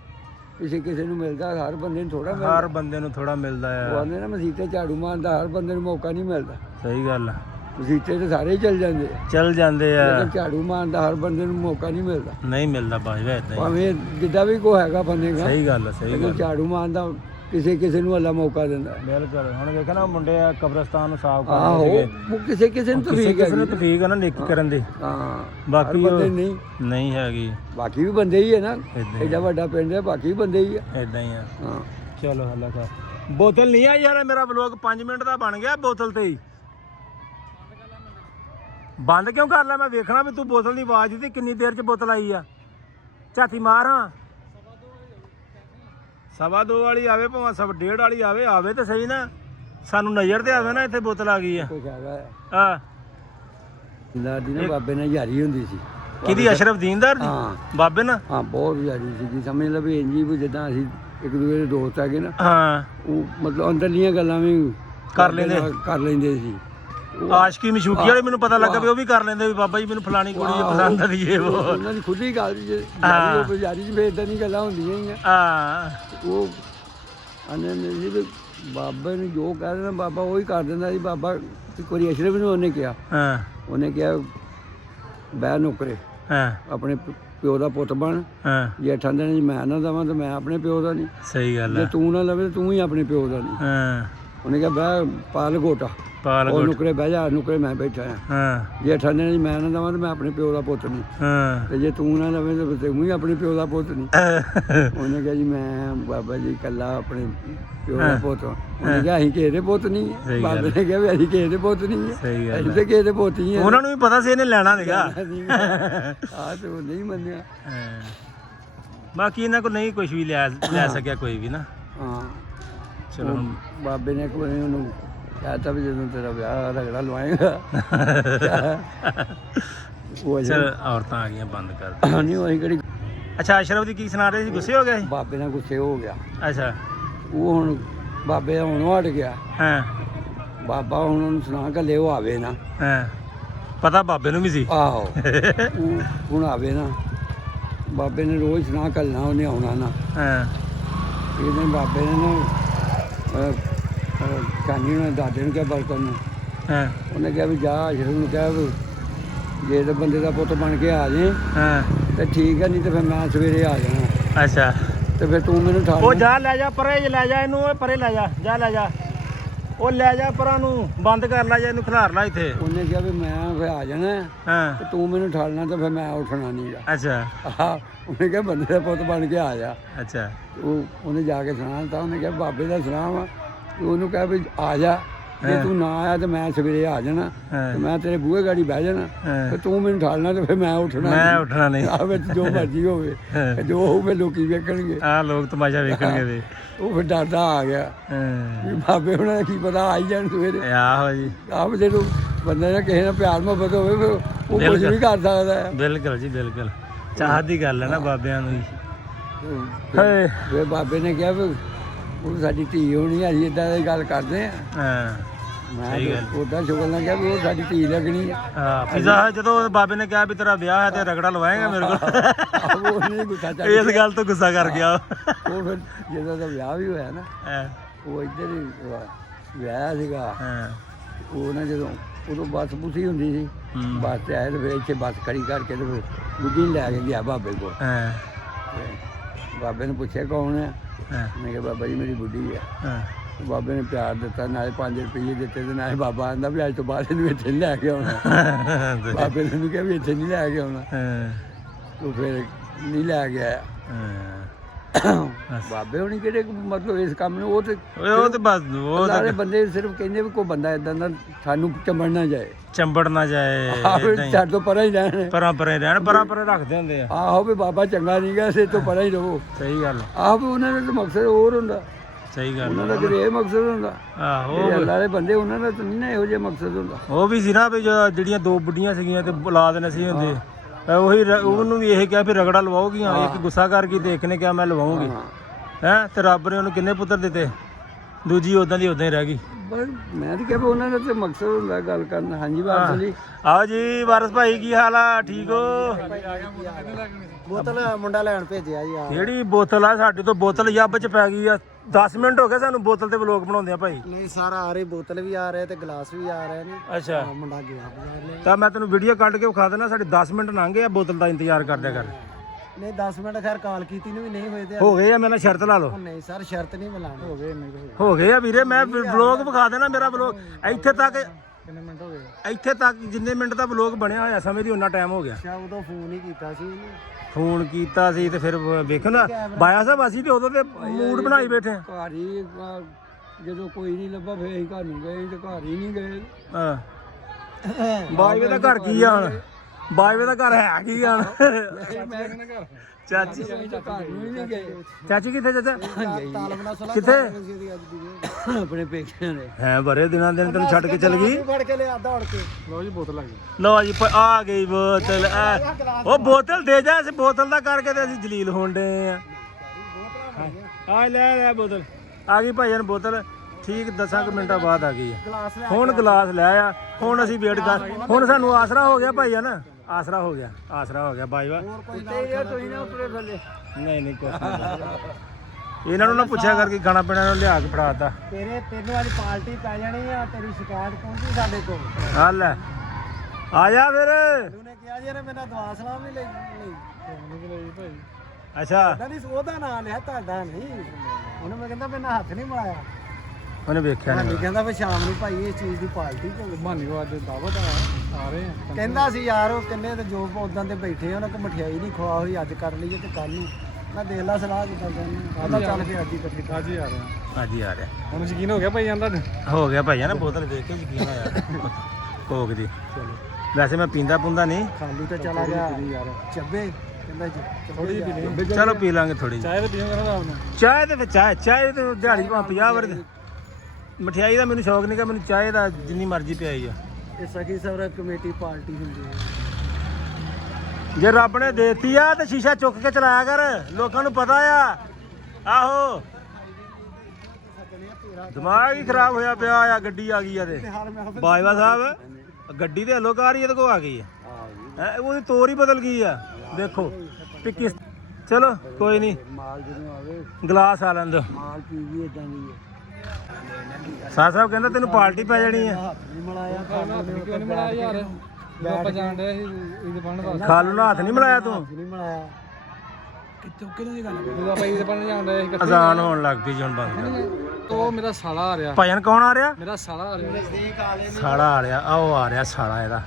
ਕਿਸੇ ਨੂੰ ਮਿਲਦਾ ਹਰ ਬੰਦੇ ਨੂੰ ਥੋੜਾ ਮਿਲਦਾ ਹਰ ਬੰਦੇ ਨੂੰ ਥੋੜਾ ਮਿਲਦਾ ਉਹ ਆ ਆਂਦੇ ਨਾ ਮਸੀਤੇ ਝਾੜੂ ਮਾਰਦਾ ਹਰ ਬੰਦੇ ਨੂੰ ਮੌਕਾ ਨਹੀਂ ਮਿਲਦਾ ਸਹੀ ਗੱਲ ਆ ਮਸੀਤੇ ਤੇ ਸਾਰੇ ਹੀ ਚੱਲ ਜਾਂਦੇ ਚੱਲ ਜਾਂਦੇ ਆ ਲੇਕਿਨ ਝਾੜੂ ਮਾਰਦਾ ਹਰ ਬੰਦੇ ਨੂੰ ਮੌਕਾ ਨਹੀਂ ਮਿਲਦਾ ਨਹੀਂ ਮਿਲਦਾ ਬਾਜਵਾ ਇਦਾਂ ਹੀ ਭਾਵੇਂ ਜਿੱਦਾਂ ਵੀ ਕੋ ਹੈਗਾ ਬੰਦੇਗਾ ਸਹੀ ਗੱਲ ਆ ਸਹੀ ਲੇਕਿਨ ਗੱਲ ਝਾੜੂ ਮਾਰਦਾ ਕਿਸੇ ਨੂੰ ਅੱਲਾ ਮੌਕਾ ਦਿੰਦਾ। ਬਿਲਕੁਲ ਹੁਣ ਵੇਖੋ ਨਾ ਮੁੰਡੇ ਆ ਕਬਰਸਤਾਨ ਨੂੰ ਸਾਫ਼ ਆਹੋ ਕਰਦੇ ਉਹ ਕਿਸੇ ਨੂੰ ਤਫੀਕ ਕਿਸੇ ਨੂੰ ਹੈ। ਤਫੀਕ ਆ ਨਾ ਨੇਕੀ ਕਰਨ ਦੀ। ਹਾਂ ਬਾਕੀ ਹਰ ਬੰਦੇ ਉਹ ਨਹੀਂ, ਨਹੀਂ ਹੈਗੀ, ਬਾਕੀ ਵੀ ਬੰਦੇ ਹੀ ਹੈ ਨਾ, ਏਦਾਂ ਹੀ ਐਡਾ ਵੱਡਾ ਪਿੰਡ ਹੈ, ਬਾਕੀ ਵੀ ਬੰਦੇ ਹੀ ਆ। ਇਦਾਂ ਹੀ ਆ। ਹਾਂ ਚਲੋ ਹੱਲਾ ਕਰ। ਬੋਤਲ ਨਹੀਂ ਆ ਯਾਰ, ਮੇਰਾ ਵਲੋਗ 5 ਮਿੰਟ ਦਾ ਬਣ ਗਿਆ ਬੋਤਲ ਤੇ ਹੀ। ਬੰਦ ਕਿਉਂ ਕਰ ਲਿਆ? ਮੈਂ ਵੇਖਣਾ ਵੀ ਤੂੰ ਬੋਤਲ ਦੀ ਆਵਾਜ਼ ਦਿੱਤੀ ਕਿੰਨੀ ਦੇਰ 'ਚ ਬੋਤਲ ਆਈ ਆ। ਝਾਤੀ ਮਾਰ ਹਾਂ। 2:15 ਵਾਲੀ ਆਵੇ ਭਾਵੇਂ 1:30 ਵਾਲੀ ਆਵੇ ਤੇ ਸਹੀ ਨਾ, ਸਾਨੂੰ ਨਜ਼ਰ ਤੇ ਆਵੇ ਨਾ ਇੱਥੇ ਬੋਤਲ ਆ ਗਈ ਆ। ਕੁਛ ਹੈਗਾ ਹਾਂ ਦਾਦੀ ਨਾ ਬਾਬੇ ਨਾਲ ਯਾਰੀ ਹੁੰਦੀ ਸੀ। ਕਿਹਦੀ? ਅਸ਼ਰਫ ਦੀਨਦਾਰ ਦੀ ਹਾਂ ਬਾਬੇ ਨਾਲ? ਹਾਂ ਬਹੁਤ ਯਾਰੀ ਸੀ, ਸਮਝ ਲਓ ਵੀ ਇੰਜੀ ਵੀ ਜਿੱਦਾਂ ਅਸੀਂ ਇੱਕ ਦੂਜੇ ਦੇ ਦੋਸਤ ਹੈਗੇ ਨਾ, ਹਾਂ ਉਹ ਮਤਲਬ ਅੰਦਰਲੀਆਂ ਗੱਲਾਂ ਵੀ ਕਰ ਲੈਂਦੇ ਸੀ। ਆਸ਼ਕੀ ਮਸ਼ੂਕੀ ਵਾਲੇ ਮੈਨੂੰ ਪਤਾ ਲੱਗਾ ਵੀ ਉਹ ਵੀ ਕਰ ਲੈਂਦੇ ਵੀ ਬਾਬਾ ਜੀ ਮੈਨੂੰ ਫਲਾਣੀ ਕੁੜੀ ਪਸੰਦ ਆ ਦੀ ਉਹ। ਉਹਨਾਂ ਦੀ ਖੁਦ ਹੀ ਗੱਲ ਯਾਰੀ ਚ ਇਦਾਂ ਦੀਆਂ ਗੱਲਾਂ ਹੁੰਦੀਆਂ ਹੀ ਆ। ਹਾਂ ਉਹ ਆਨੇ ਨੇ ਜੀ ਵੀ ਬਾਬੇ ਨੂੰ ਜੋ ਕਹਿ ਦੇਣਾ ਬਾਬਾ ਉਹ ਹੀ ਕਰ ਦਿੰਦਾ ਸੀ। ਬਾਬਾ ਕੋਈ ਅਸ਼ਰਫ ਨੂੰ ਉਹਨੇ ਕਿਹਾ, ਹਾਂ ਉਹਨੇ ਕਿਹਾ ਬਹਿ ਨੌਕਰੇ ਹਾਂ ਆਪਣੇ ਪਿਓ ਦਾ ਪੁੱਤ ਬਣ, ਹਾਂ ਜੇ 8 ਦਿਨ ਮੈਂ ਨਾ ਦੇਵਾਂ ਤਾਂ ਮੈਂ ਆਪਣੇ ਪਿਓ ਦਾ ਨਹੀਂ, ਸਹੀ ਗੱਲ ਜੇ ਹੈ। ਤੂੰ ਨਾ ਲਵੇ ਤੂੰ ਹੀ ਆਪਣੇ ਪਿਓ ਦਾ ਨਹੀਂ। ਹਾਂ ਉਹਨੇ ਕਿਹਾ ਬਹਿ ਪਾ ਲਗੋਟਾ, ਪਾਲ ਉਹ ਨੁਕਰੇ ਬਹਿ ਜਾ, ਨੁਕਰੇ ਮੈਂ ਬੈਠਾ ਆ। ਹਾਂ ਜੇ 8 ਦਿਨ ਮੈਂ ਨਾ ਦੇਵਾਂ ਤਾਂ ਮੈਂ ਆਪਣੇ ਪਿਓ ਦਾ ਪੁੱਤ ਨਹੀਂ, ਹਾਂ ਤੇ ਜੇ ਤੂੰ ਨਾ ਲਵੇਂ ਤਾਂ ਤੂੰ ਹੀ ਆਪਣੇ ਪਿਓ ਦਾ ਪੁੱਤ ਨਹੀਂ। ਉਹਨੇ ਕਿਹਾ ਜੀ ਮੈਂ ਬਾਬਾ ਜੀ ਇਕੱਲਾ ਆਪਣੇ ਪਿਓ ਦਾ ਪੁੱਤ। ਉਹਨੇ ਕਿਹਾ ਅਸੀਂ ਕਿਸੇ ਦੇ ਪੁੱਤ ਨਹੀਂ ਹੈ। ਸਹੀ ਬਾਬੇ ਨੇ ਕਿਹਾ ਵੀ ਅਸੀਂ ਕਿਸੇ ਦੇ ਪੁੱਤ ਨਹੀਂ ਹੈ, ਸਹੀ ਗੱਲ ਅਸੀਂ ਤਾਂ ਕਿਸੇ ਦੇ ਪੁੱਤ ਹੀ ਹਾਂ। ਉਹਨਾਂ ਨੂੰ ਵੀ ਪਤਾ ਸੀ ਇਹਨੇ ਲੈਣਾ ਨਹੀਂਗਾ। ਆਹ ਤੇ ਉਹ ਨਹੀਂ ਮੰਨਿਆ। ਬਾਕੀ ਇਹਨਾਂ ਕੋਲ ਨਹੀਂ ਕੁਝ ਵੀ ਲੈ ਸਕਿਆ ਕੋਈ ਵੀ ਨਾ। ਹਾਂ ਚਲੋ ਹੁਣ ਬਾਬੇ ਨੇ ਇੱਕ ਵਾਰੀ ਉਹਨੂੰ ਕਹਿਤਾ ਵੀ ਜਦੋਂ ਤੇਰਾ ਵਿਆਹ ਰਗੜਾ ਲਵਾਏਗਾ ਉਹ ਚਲ ਔਰਤਾਂ ਆ ਗਈਆਂ ਬੰਦ ਕਰ ਦੇ। ਨਹੀਂ ਉਹ ਕਿਹੜੀ ਅੱਛਾ ਅਸ਼ਰਫ ਦੀ ਕੀ ਸੁਣਾ ਰਹੇ ਸੀ? ਗੁੱਸੇ ਹੋ ਗਏ ਸੀ? ਬਾਬੇ ਨਾਲ ਗੁੱਸੇ ਹੋ ਗਿਆ। ਅੱਛਾ ਉਹ ਹੁਣ ਬਾਬੇ ਦਾ ਹੁਣ ਹਟ ਗਿਆ। ਹਾਂ ਬਾਬਾ ਹੁਣ ਉਹਨੂੰ ਸੁਣਾ ਕੱਲੇ ਉਹ ਆਵੇ ਨਾ। ਹਾਂ ਪਤਾ ਬਾਬੇ ਨੂੰ ਵੀ ਸੀ। ਆਹੋ ਉਹ ਹੁਣ ਆਵੇ ਨਾ, ਬਾਬੇ ਨੇ ਰੋਜ਼ ਸੁਣਾ ਕੱਲਣਾ, ਉਹਨੇ ਆਉਣਾ ਨਾ। ਹਾਂ ਇਹਨੇ ਬਾਬੇ ਨੇ ਨਾ ਕਾਨੀ ਨੂੰ ਦਾਦੇ ਨੂੰ ਕਿਹਾ ਬਰਤਨ ਨੂੰ, ਹਾਂ ਉਹਨੇ ਕਿਹਾ ਵੀ ਜਾ ਅਸ਼ਰਫ ਨੂੰ ਕਿਹਾ ਵੀ ਜੇ ਤਾਂ ਬੰਦੇ ਦਾ ਪੁੱਤ ਬਣ ਕੇ ਆ ਜੇ ਹਾਂ ਤੇ ਠੀਕ ਹੈ, ਨਹੀਂ ਤੇ ਫਿਰ ਮੈਂ ਸਵੇਰੇ ਆ ਜਾਣਾ ਅੱਛਾ ਤੇ ਫਿਰ ਤੂੰ ਮੈਨੂੰ ਠਾ ਉਹ ਜਾ ਲੈ ਜਾ ਪਰੇ ਲੈ ਜਾ ਇਹਨੂੰ, ਓਏ ਪਰੇ ਲੈ ਜਾ, ਜਾ ਲੈ ਜਾ, ਉਹ ਲੈ ਜਾ ਪਰਾਂ ਨੂੰ, ਬੰਦ ਕਰ ਲੈ ਜਾ ਇਹਨੂੰ, ਖਿਲਾਰ ਲੈ ਇੱਥੇ। ਉਹਨੇ ਕਿਹਾ ਵੀ ਮੈਂ ਫਿਰ ਆ ਜਾਣਾ ਹਾਂ ਤੇ ਤੂੰ ਮੈਨੂੰ ਠਾਲਣਾ ਤੇ ਫਿਰ ਮੈਂ ਉੱਠਣਾ ਨਹੀਂਗਾ। ਅੱਛਾ ਆਹ ਉਹਨੇ ਕਿਹਾ ਬੰਦੇ ਦਾ ਪੁੱਤ ਬਣ ਕੇ ਆ ਜਾ। ਅੱਛਾ ਉਹਨੇ ਜਾ ਕੇ ਸੁਣਾ ਦਿੱਤਾ। ਉਹਨੇ ਕਿਹਾ ਬਾਬੇ ਦਾ ਸੁਣਾ ਵਾ, ਉਹਨੂੰ ਕਿਹਾ ਵੀ ਆ ਜਾ, ਜੇ ਤੂੰ ਨਾ ਆਇਆ ਤੇ ਮੈਂ ਸਵੇਰੇ ਆ ਜਾਣਾ ਤੇ ਮੈਂ ਤੇਰੇ ਬੂਹੇ ਗਾੜੀ ਬਹਿ ਜਾਣਾ ਤੇ ਤੂੰ ਮੈਨੂੰ ਠਾਲਣਾ ਤੇ ਫਿਰ ਮੈਂ ਉੱਠਣਾ ਨਹੀਂ। ਆ ਵਿੱਚ ਜੋ ਮਰਜ਼ੀ ਹੋਵੇ, ਜੋ ਹੋਵੇ ਲੋਕੀ ਵੇਖਣਗੇ, ਆ ਲੋਕ ਤਮਾਸ਼ਾ ਵੇਖਣਗੇ ਵੇ। ਉਹ ਫਿਰ ਡਰਦਾ ਆ ਗਿਆ ਵੀ ਬਾਬੇ ਉਹਨਾਂ ਦਾ ਕੀ ਪਤਾ ਆ ਹੀ ਜਾਣ ਸਵੇਰੇ। ਆਹੋ ਜੀ ਆਪ ਜਦੋਂ ਬੰਦੇ ਨਾਲ ਕਿਸੇ ਨਾਲ ਪਿਆਰ ਮੁਹੱਬਤ ਹੋਵੇ ਫਿਰ ਉਹ ਕੁਝ ਵੀ ਕਰ ਸਕਦਾ ਹੈ। ਬਿਲਕੁਲ ਜੀ ਬਿਲਕੁਲ, ਚਾਹਤ ਦੀ ਗੱਲ ਹੈ ਨਾ ਬਾਬਿਆਂ ਨੂੰ। ਫਿਰ ਬਾਬੇ ਨੇ ਕਿਹਾ ਵੀ ਉਹ ਸਾਡੀ ਧੀ ਹੋਣੀ, ਅਸੀਂ ਇਦਾਂ ਦੀ ਗੱਲ ਕਰਦੇ ਆ। ਹਾਂ ਮੈਂ ਉਹਦਾ ਸ਼ੁਕਰ ਨਾਲ ਕਿਹਾ ਵੀ ਉਹ ਸਾਡੀ ਧੀ ਲੱਗਣੀ ਆ। ਹਾਂ ਪਿਜ਼ਾ ਜਦੋਂ ਬਾਬੇ ਨੇ ਕਿਹਾ ਵੀ ਤੇਰਾ ਵਿਆਹ ਹੈ ਤੇ ਰਗੜਾ ਲਵਾਏਗਾ ਮੇਰੇ ਕੋਲ, ਉਹ ਨਹੀਂ ਗੁੱਸਾ ਚੱਲ ਇਸ ਗੱਲ ਤੋਂ ਗੁੱਸਾ ਕਰ ਗਿਆ ਉਹ। ਫਿਰ ਜਦੋਂ ਦਾ ਵਿਆਹ ਵੀ ਹੋਇਆ ਨਾ, ਉਹ ਇੱਧਰ ਹੀ ਵਿਆਹ ਸੀਗਾ। ਉਹ ਨਾ ਜਦੋਂ ਉਦੋਂ ਬੱਸ ਬੁੱਸੀ ਹੁੰਦੀ ਸੀ, ਬੱਸ ਤੇ ਆਏ ਤੇ ਫਿਰ ਇੱਥੇ ਬੱਸ ਖੜੀ ਕਰਕੇ ਤੇ ਫਿਰ ਬੁੱਢੀ ਨੂੰ ਲੈ ਕੇ ਗਿਆ ਬਾਬੇ ਕੋਲ। ਬਾਬੇ ਨੇ ਪੁੱਛਿਆ ਕੌਣ ਹੈ? ਮੈਂ ਕਿਹਾ ਬਾਬਾ ਜੀ ਮੇਰੀ ਬੁੱਢੀ ਹੈ। ਬਾਬੇ ਨੇ ਪਿਆਰ ਦਿੱਤਾ, ਨਾਲੇ 5 ਰੁਪਏ ਦਿੱਤੇ ਤੇ ਨਾਲੇ ਬਾਬਾ ਆਂਦਾ ਵੀ ਅੱਜ ਤੋਂ ਬਾਅਦ ਇਹਨੂੰ ਇੱਥੇ ਨਹੀਂ ਲੈ ਕੇ ਆਉਣਾ। ਬਾਬੇ ਨੇ ਕਿਹਾ ਵੀ ਇੱਥੇ ਨਹੀਂ ਲੈ ਕੇ ਆਉਣਾ। ਉਹ ਫਿਰ ਨਹੀਂ ਲੈ ਕੇ ਆਇਆ। ਬਾਬੇ ਹੋਣੀ ਕਿਹੜੇ ਮਤਲਬ ਇਸ ਕੰਮ ਨੂੰ, ਉਹ ਤੇ ਬਸ ਉਹ ਸਾਰੇ ਬੰਦੇ ਸਿਰਫ ਕਹਿੰਦੇ ਵੀ ਕੋਈ ਬੰਦਾ ਇਦਾਂ ਦਾ ਸਾਨੂੰ ਚੰਬੜ ਨਾ ਜਾਏ, ਚੰਬੜ ਨਾ ਜਾਏ, ਛੱਡ ਤੋਂ ਪਰਾਂ ਹੀ ਰਹਿਣ, ਪਰਾਂ ਪਰੇ ਰਹਿਣ, ਪਰਾਂ ਪਰੇ ਰੱਖਦੇ ਹੁੰਦੇ ਆ। ਆਹੋ ਵੀ ਬਾਬਾ ਚੰਗਾ ਨਹੀਂ ਗਾ, ਸੇ ਤੋਂ ਪਰਾਂ ਹੀ ਰਹੋ। ਸਹੀ ਗੱਲ। ਆਹ ਵੀ ਉਹਨਾਂ ਦਾ ਤਾਂ ਮਕਸਦ ਹੋਰ ਹੁੰਦਾ। ਸਹੀ ਗੱਲ। ਉਹਨਾਂ ਦਾ ਕਿਤੇ ਇਹ ਮਕਸਦ ਹੁੰਦਾ। ਆਹੋ ਅੱਲਾ ਦੇ ਬੰਦੇ ਉਹਨਾਂ ਦਾ ਤਾਂ ਨਹੀਂ ਨਾ ਇਹੋ ਜਿਹਾ ਮਕਸਦ ਹੁੰਦਾ। ਉਹ ਵੀ ਸੀ ਨਾ ਵੀ ਜਿਹੜੀਆਂ 2 ਬੁੱਢੀਆਂ ਸੀਗੀਆਂ ਤੇ ਔਲਾਦ ਨਸੀ ਹੁੰਦੇ, ਉਹੀ ਉਹਨੂੰ ਵੀ ਇਹ ਕਿਹਾ ਵੀ ਰਗੜਾ ਲਵਾਓਗੀਆਂ। ਇੱਕ ਗੁੱਸਾ ਕਰ ਗਈ ਤੇ ਇੱਕ ਨੇ ਕਿਹਾ ਮੈਂ ਲਵਾਉਂਗੀ। ਹੈ ਤੇ ਰੱਬ ਨੇ ਉਹਨੂੰ ਕਿੰਨੇ ਪੁੱਤਰ ਦਿੱਤੇ, ਦੂਜੀ ਉਦਾਂ ਦੀ ਉਦਾਂ ਹੀ ਰਹਿ ਗਈ। ਬਸ ਮੈਂ ਤਾਂ ਕਿਹਾ ਵੀ ਉਹਨਾਂ ਦਾ ਤੇ ਮਕਸਦ ਹੁੰਦਾ ਗੱਲ ਕਰਨਾ। ਹਾਂਜੀ ਵਾਰਸ ਜੀ। ਆਓ ਜੀ ਵਾਰਸ ਭਾਈ, ਕੀ ਹਾਲ ਆ? ਠੀਕ ਹੋ? ਬੋਤਲ ਮੁੰਡਾ ਲੈਣ ਭੇਜਿਆ ਜੀ। ਜਿਹੜੀ ਬੋਤਲ ਆ ਸਾਡੀ ਤੋਂ ਬੋਤਲ ਯੱਬ ਚ ਪੈ ਗਈ ਆ। 10 ਮਿੰਟ ਹੋ ਗਏ ਸਾਨੂੰ ਬੋਤਲ ਤੇ ਵਲੋਗ ਬਣਾਉਂਦੇ ਆ ਭਾਈ। ਨਹੀਂ ਸਾਰਾ ਆ ਰਹੀ, ਬੋਤਲ ਵੀ ਆ ਰਹੇ ਤੇ ਗਲਾਸ ਵੀ ਆ ਰਹੇ ਨੇ। ਅੱਛਾ ਮੁੰਡਾ ਗਿਆ ਬਾਜ਼ਾਰ ਲੈ। ਤਾਂ ਮੈਂ ਤੈਨੂੰ ਵੀਡੀਓ ਕੱਢ ਕੇ ਵਿਖਾ ਦੇਣਾ। ਸਾਡੇ 10 ਮਿੰਟ ਲੰਘ ਗਏ ਆ, ਬੋਤਲ ਦਾ ਇੰਤਜ਼ਾਰ ਕਰਦਿਆ ਕਰ। ਨਹੀਂ 10 ਮਿੰਟ ਖੈਰ ਕਾਲ ਕੀਤੀ ਨੂੰ ਵੀ ਨਹੀਂ ਹੋਏ ਤੇ ਹੋ ਗਏ ਆ, ਮੇਰੇ ਨਾਲ ਸ਼ਰਤ ਲਾ ਲਓ। ਉਹ ਨਹੀਂ ਸਰ ਸ਼ਰਤ ਨਹੀਂ ਮਿਲਾਣੀ ਹੋ ਗਏ ਹੋ ਗਏ ਆ ਵੀਰੇ, ਮੈਂ ਵਲੌਗ ਵਿਖਾ ਦੇਣਾ ਮੇਰਾ ਵਲੌਗ ਇੱਥੇ ਤੱਕ। ਕਿੰਨੇ ਮਿੰਟ ਹੋ ਗਏ ਇੱਥੇ ਤੱਕ ਜਿੰਨੇ ਮਿੰਟ ਦਾ ਵਲੌਗ ਬਣਿਆ ਹੋਇਆ ਸਮੇਂ ਦੀ ਉਹਨਾਂ ਟਾਈਮ ਹੋ ਗਿਆ। ਸ਼ਾਇਦ ਉਦੋਂ ਫੋਨ ਹੀ ਕੀਤਾ ਸੀ ਇਹਨੇ ਫੋਨ ਕੀਤਾ ਸੀ ਤੇ ਫਿਰ ਵੇਖੋ ਨਾ ਬਾਇਆ ਸਾਹਿਬ, ਅਸੀਂ ਤੇ ਉਦੋਂ ਤੇ ਮੂਡ ਬਣਾਈ ਬੈਠੇ ਆ। ਘਰ ਹੀ ਜਦੋਂ ਕੋਈ ਨਹੀਂ ਲੱਭਾ ਫੇਰ ਅਸੀਂ ਘਰ ਨੂੰ ਗਏ ਤੇ ਘਰ ਹੀ ਨਹੀਂ ਗਏ। ਹਾਂ ਬਾਜਵੇ ਦਾ ਘਰ ਕੀ ਆ ਹੁਣ? ਬਾਜਵੇ ਦਾ ਘਰ ਹੈ ਕੀ ਆ ਹੁਣ? ਮੈਂ ਕਹਿੰਦਾ ਘਰ ਚਾਚੀ ਘਰ ਨੂੰ ਹੀ ਨਹੀਂ ਗਏ। ਚਾਚੀ ਕਿੱਥੇ ਚਾਚਾ? ਤਾਲਬਨਾ ਸਲਾਹ ਕਿੱਥੇ? ਦੀ ਅੱਜ ਦੀ ਆਪਣੇ ਪੇਕਿਆਂ ਦੇ ਹੈ ਬੜੇ ਦਿਨਾਂ ਦਿਨ ਤੈਨੂੰ ਛੱਡ ਕੇ ਚਲ ਗਈ। ਫੜ ਕੇ ਲਿਆ ਦੌੜ ਕੇ ਲਓ ਜੀ ਬੋਤਲ ਆ ਗਈ। ਲਓ ਜੀ ਆ ਗਈ ਬੋਤਲ। ਉਹ ਬੋਤਲ ਦੇ ਜਾ, ਇਸ ਬੋਤਲ ਦਾ ਕਰਕੇ ਤੇ ਅਸੀਂ ਜਲੀਲ ਹੋਣ ਡੇ ਆ। ਆ ਲੈ ਬੋਤਲ ਆ ਗਈ ਭਾਈਆਂ ਬੋਤਲ। ਠੀਕ 10 ਮਿੰਟਾਂ ਬਾਅਦ ਆ ਗਈ ਆ। ਹੁਣ ਗਲਾਸ ਲੈ ਆ। ਹੁਣ ਅਸੀਂ ਵੇਟ ਕਰ, ਹੁਣ ਸਾਨੂੰ ਆਸਰਾ ਹੋ ਗਿਆ ਭਾਈਆ ਨਾ, ਆਸਰਾ ਹੋ ਗਿਆ, ਆਸਰਾ ਹੋ ਗਿਆ ਬਾਈਵਾ। ਤੁਸੀਂ ਨਾ ਉੱਪਰੇ ਥੱਲੇ ਨਹੀਂ ਕੁਛ ਨਹੀਂ। ਇਹਨਾਂ ਨੂੰ ਨਾ ਪੁੱਛਿਆ ਕਰਕੇ ਖਾਣਾ ਪੀਣਾ ਨੂੰ ਲਿਆ ਕੇ ਫੜਾਤਾ। ਤੈਨੂੰ ਅੱਜ ਪਾਰਟੀ ਪੈ ਜਾਣੀ ਆ। ਤੇਰੀ ਸ਼ਿਕਾਇਤ ਪਹੁੰਚੀ ਸਾਡੇ ਕੋਲ। ਆ ਲੈ ਆ ਜਾ ਫਿਰ। ਉਹਨੇ ਕਿਹਾ ਜੀ ਇਹਨੇ ਮੇਰਾ ਦੁਆ ਸਲਾਮ ਨਹੀਂ ਲਈ ਭਾਈ। ਅੱਛਾ ਨਹੀਂ ਉਹਦਾ ਨਾਂ ਲਿਆ ਤੁਹਾਡਾ ਨਹੀਂ। ਉਹਨੇ ਮੈਂ ਕਹਿੰਦਾ ਮੈਨਾਂ ਹੱਥ ਨਹੀਂ ਮਿਲਾਇਆ। ਉਹਨੇ ਵੇਖਿਆ ਨਹੀਂ। ਕਹਿੰਦਾ ਵੀ ਸ਼ਾਮ ਨੂੰ ਭਾਈ ਇਸ ਚੀਜ਼ ਦੀ ਪਾਰਟੀ ਕੋਲ ਮਾਨੀ ਕੋ ਅੱਜ ਦਾਵਤ ਆ ਰਹੇ ਆ। ਕਹਿੰਦਾ ਸੀ ਯਾਰ ਉਹ ਕਿੰਨੇ ਤੇ ਜੋ ਉਦਾਂ ਦੇ ਬੈਠੇ ਉਹਨਾਂ ਕੋ ਮਠਿਆਈ ਨਹੀਂ ਖਵਾ ਹੋਈ, ਅੱਜ ਕਰ ਲਈਏ ਤੇ ਕੱਲ ਨੂੰ ਮੈਂ ਦੇਖ ਲਾ ਸਲਾਹ ਕਿਦਾਂ ਕਰਨੀ। ਆਦਾ ਚੱਲ ਫੇ ਅੱਜ ਹੀ ਕਰੀ। ਅੱਜ ਹੀ ਆ ਰਹੇ ਆ। ਅੱਜ ਹੀ ਆ ਰਿਹਾ। ਹੁਣ ਯਕੀਨ ਹੋ ਗਿਆ ਭਾਈ ਜਾਂਦਾ ਹੋ ਗਿਆ ਭਾਈਆ ਨਾ, ਬੋਤਲ ਦੇਖ ਕੇ ਯਕੀਨ ਹੋਇਆ ਕੋਕ ਦੀ। ਵੈਸੇ ਮੈਂ ਪੀਂਦਾ ਪੁੰਦਾ ਨਹੀਂ। ਖਾਲੀ ਤਾਂ ਚਲਾ ਗਿਆ ਯਾਰ ਚੱਬੇ ਕਹਿੰਦਾ ਜੀ ਥੋੜੀ ਜਿਹੀ ਪੀ ਲਈ। ਚਲੋ ਪੀ ਲਾਂਗੇ ਥੋੜੀ ਚਾਹ ਤੇ ਪੀਵਾਂਗੇ ਨਾ ਰਾਤ ਨੂੰ। ਚਾਹ ਤੇ ਫਿਰ ਚਾਹ ਤੇ ਦਿਹਾੜੀ ਭਾਂ 50 ਵਾਰ। ਮਠਿਆਈ ਦਾ ਮੈਨੂੰ ਸ਼ੌਕ ਨਹੀਂ, ਕਿ ਮੈਨੂੰ ਚਾਹ ਦਾ ਜਿੰਨੀ ਮਰਜ਼ੀ ਪਿਆਈ ਆ। ਇਹ ਸਖੀ ਸਵਰਾ ਕਮੇਟੀ ਪਾਰਟੀ ਹੁੰਦੀ ਹੈ। ਜੇ ਰੱਬ ਨੇ ਦੇਤੀ ਆ ਤੇ ਸ਼ੀਸ਼ਾ ਚੁੱਕ ਕੇ ਚਲਾਇਆ ਕਰ, ਲੋਕਾਂ ਨੂੰ ਪਤਾ ਆ। ਆਹੋ ਦਿਮਾਗ ਹੀ ਖਰਾਬ ਹੋਇਆ ਪਿਆ ਆ। ਗੱਡੀ ਆ ਗਈ ਆ ਤੇ ਬਾਜਵਾ ਸਾਹਿਬ ਗੱਡੀ ਤੇ ਹਲੋਕਾਰ ਹੀ ਇਹਦੇ ਕੋ ਆ ਗਈ ਆ। ਉਹਦੀ ਤੋਰ ਹੀ ਬਦਲ ਗਈ ਆ। ਦੇਖੋ ਪਿੱਕੀ। ਚਲੋ ਕੋਈ ਨਹੀਂ, ਮਾਲ ਜਦੋਂ ਆਵੇ ਗਲਾਸ ਆ ਲੈਂਦੋ। ਮਾਲ ਪੀ ਵੀ ਇਦਾਂ ਦੀ ਹੈ। ਸਾਹ ਸਾਹਿਬ ਕਹਿੰਦਾ ਤੈਨੂੰ ਪਾਰਟੀ ਪੈ ਜਾਣੀ ਆ। ਹੱਥ ਨਹੀਂ ਮਿਲਾਇਆ ਕਿਉਂ ਨਹੀਂ ਮਿਲਾਇਆ ਯਾਰ? ਆਪਾਂ ਜਾਣ ਡਿਆ ਸੀ ਇਹਦੇ ਬਣ ਦਾ। ਖਾਲੂ ਨਾਲ ਹੱਥ ਨਹੀਂ ਮਿਲਾਇਆ ਤੂੰ? ਨਹੀਂ ਮਿਲਾਇਆ। ਜਦੋਂ ਆਪਾਂ ਇਹਦੇ ਬਣ ਜਾਣ ਡਿਆ ਸੀ ਅਜ਼ਾਨ ਹੋਣ ਲੱਗ ਪਈ ਜੀ, ਹੁਣ ਬੰਦ ਕਰ। ਉਹ ਮੇਰਾ ਸਾਲਾ ਆ ਰਿਹਾ। ਭਾਈਆਂ ਕੌਣ ਆ ਰਿਹਾ? ਮੇਰਾ ਸਾਲਾ ਆ ਰਿਹਾ। ਸਾਲਾ ਆ ਰਿਹਾ। ਆ ਉਹ ਆ ਰਿਹਾ ਸਾਲਾ ਇਹਦਾ।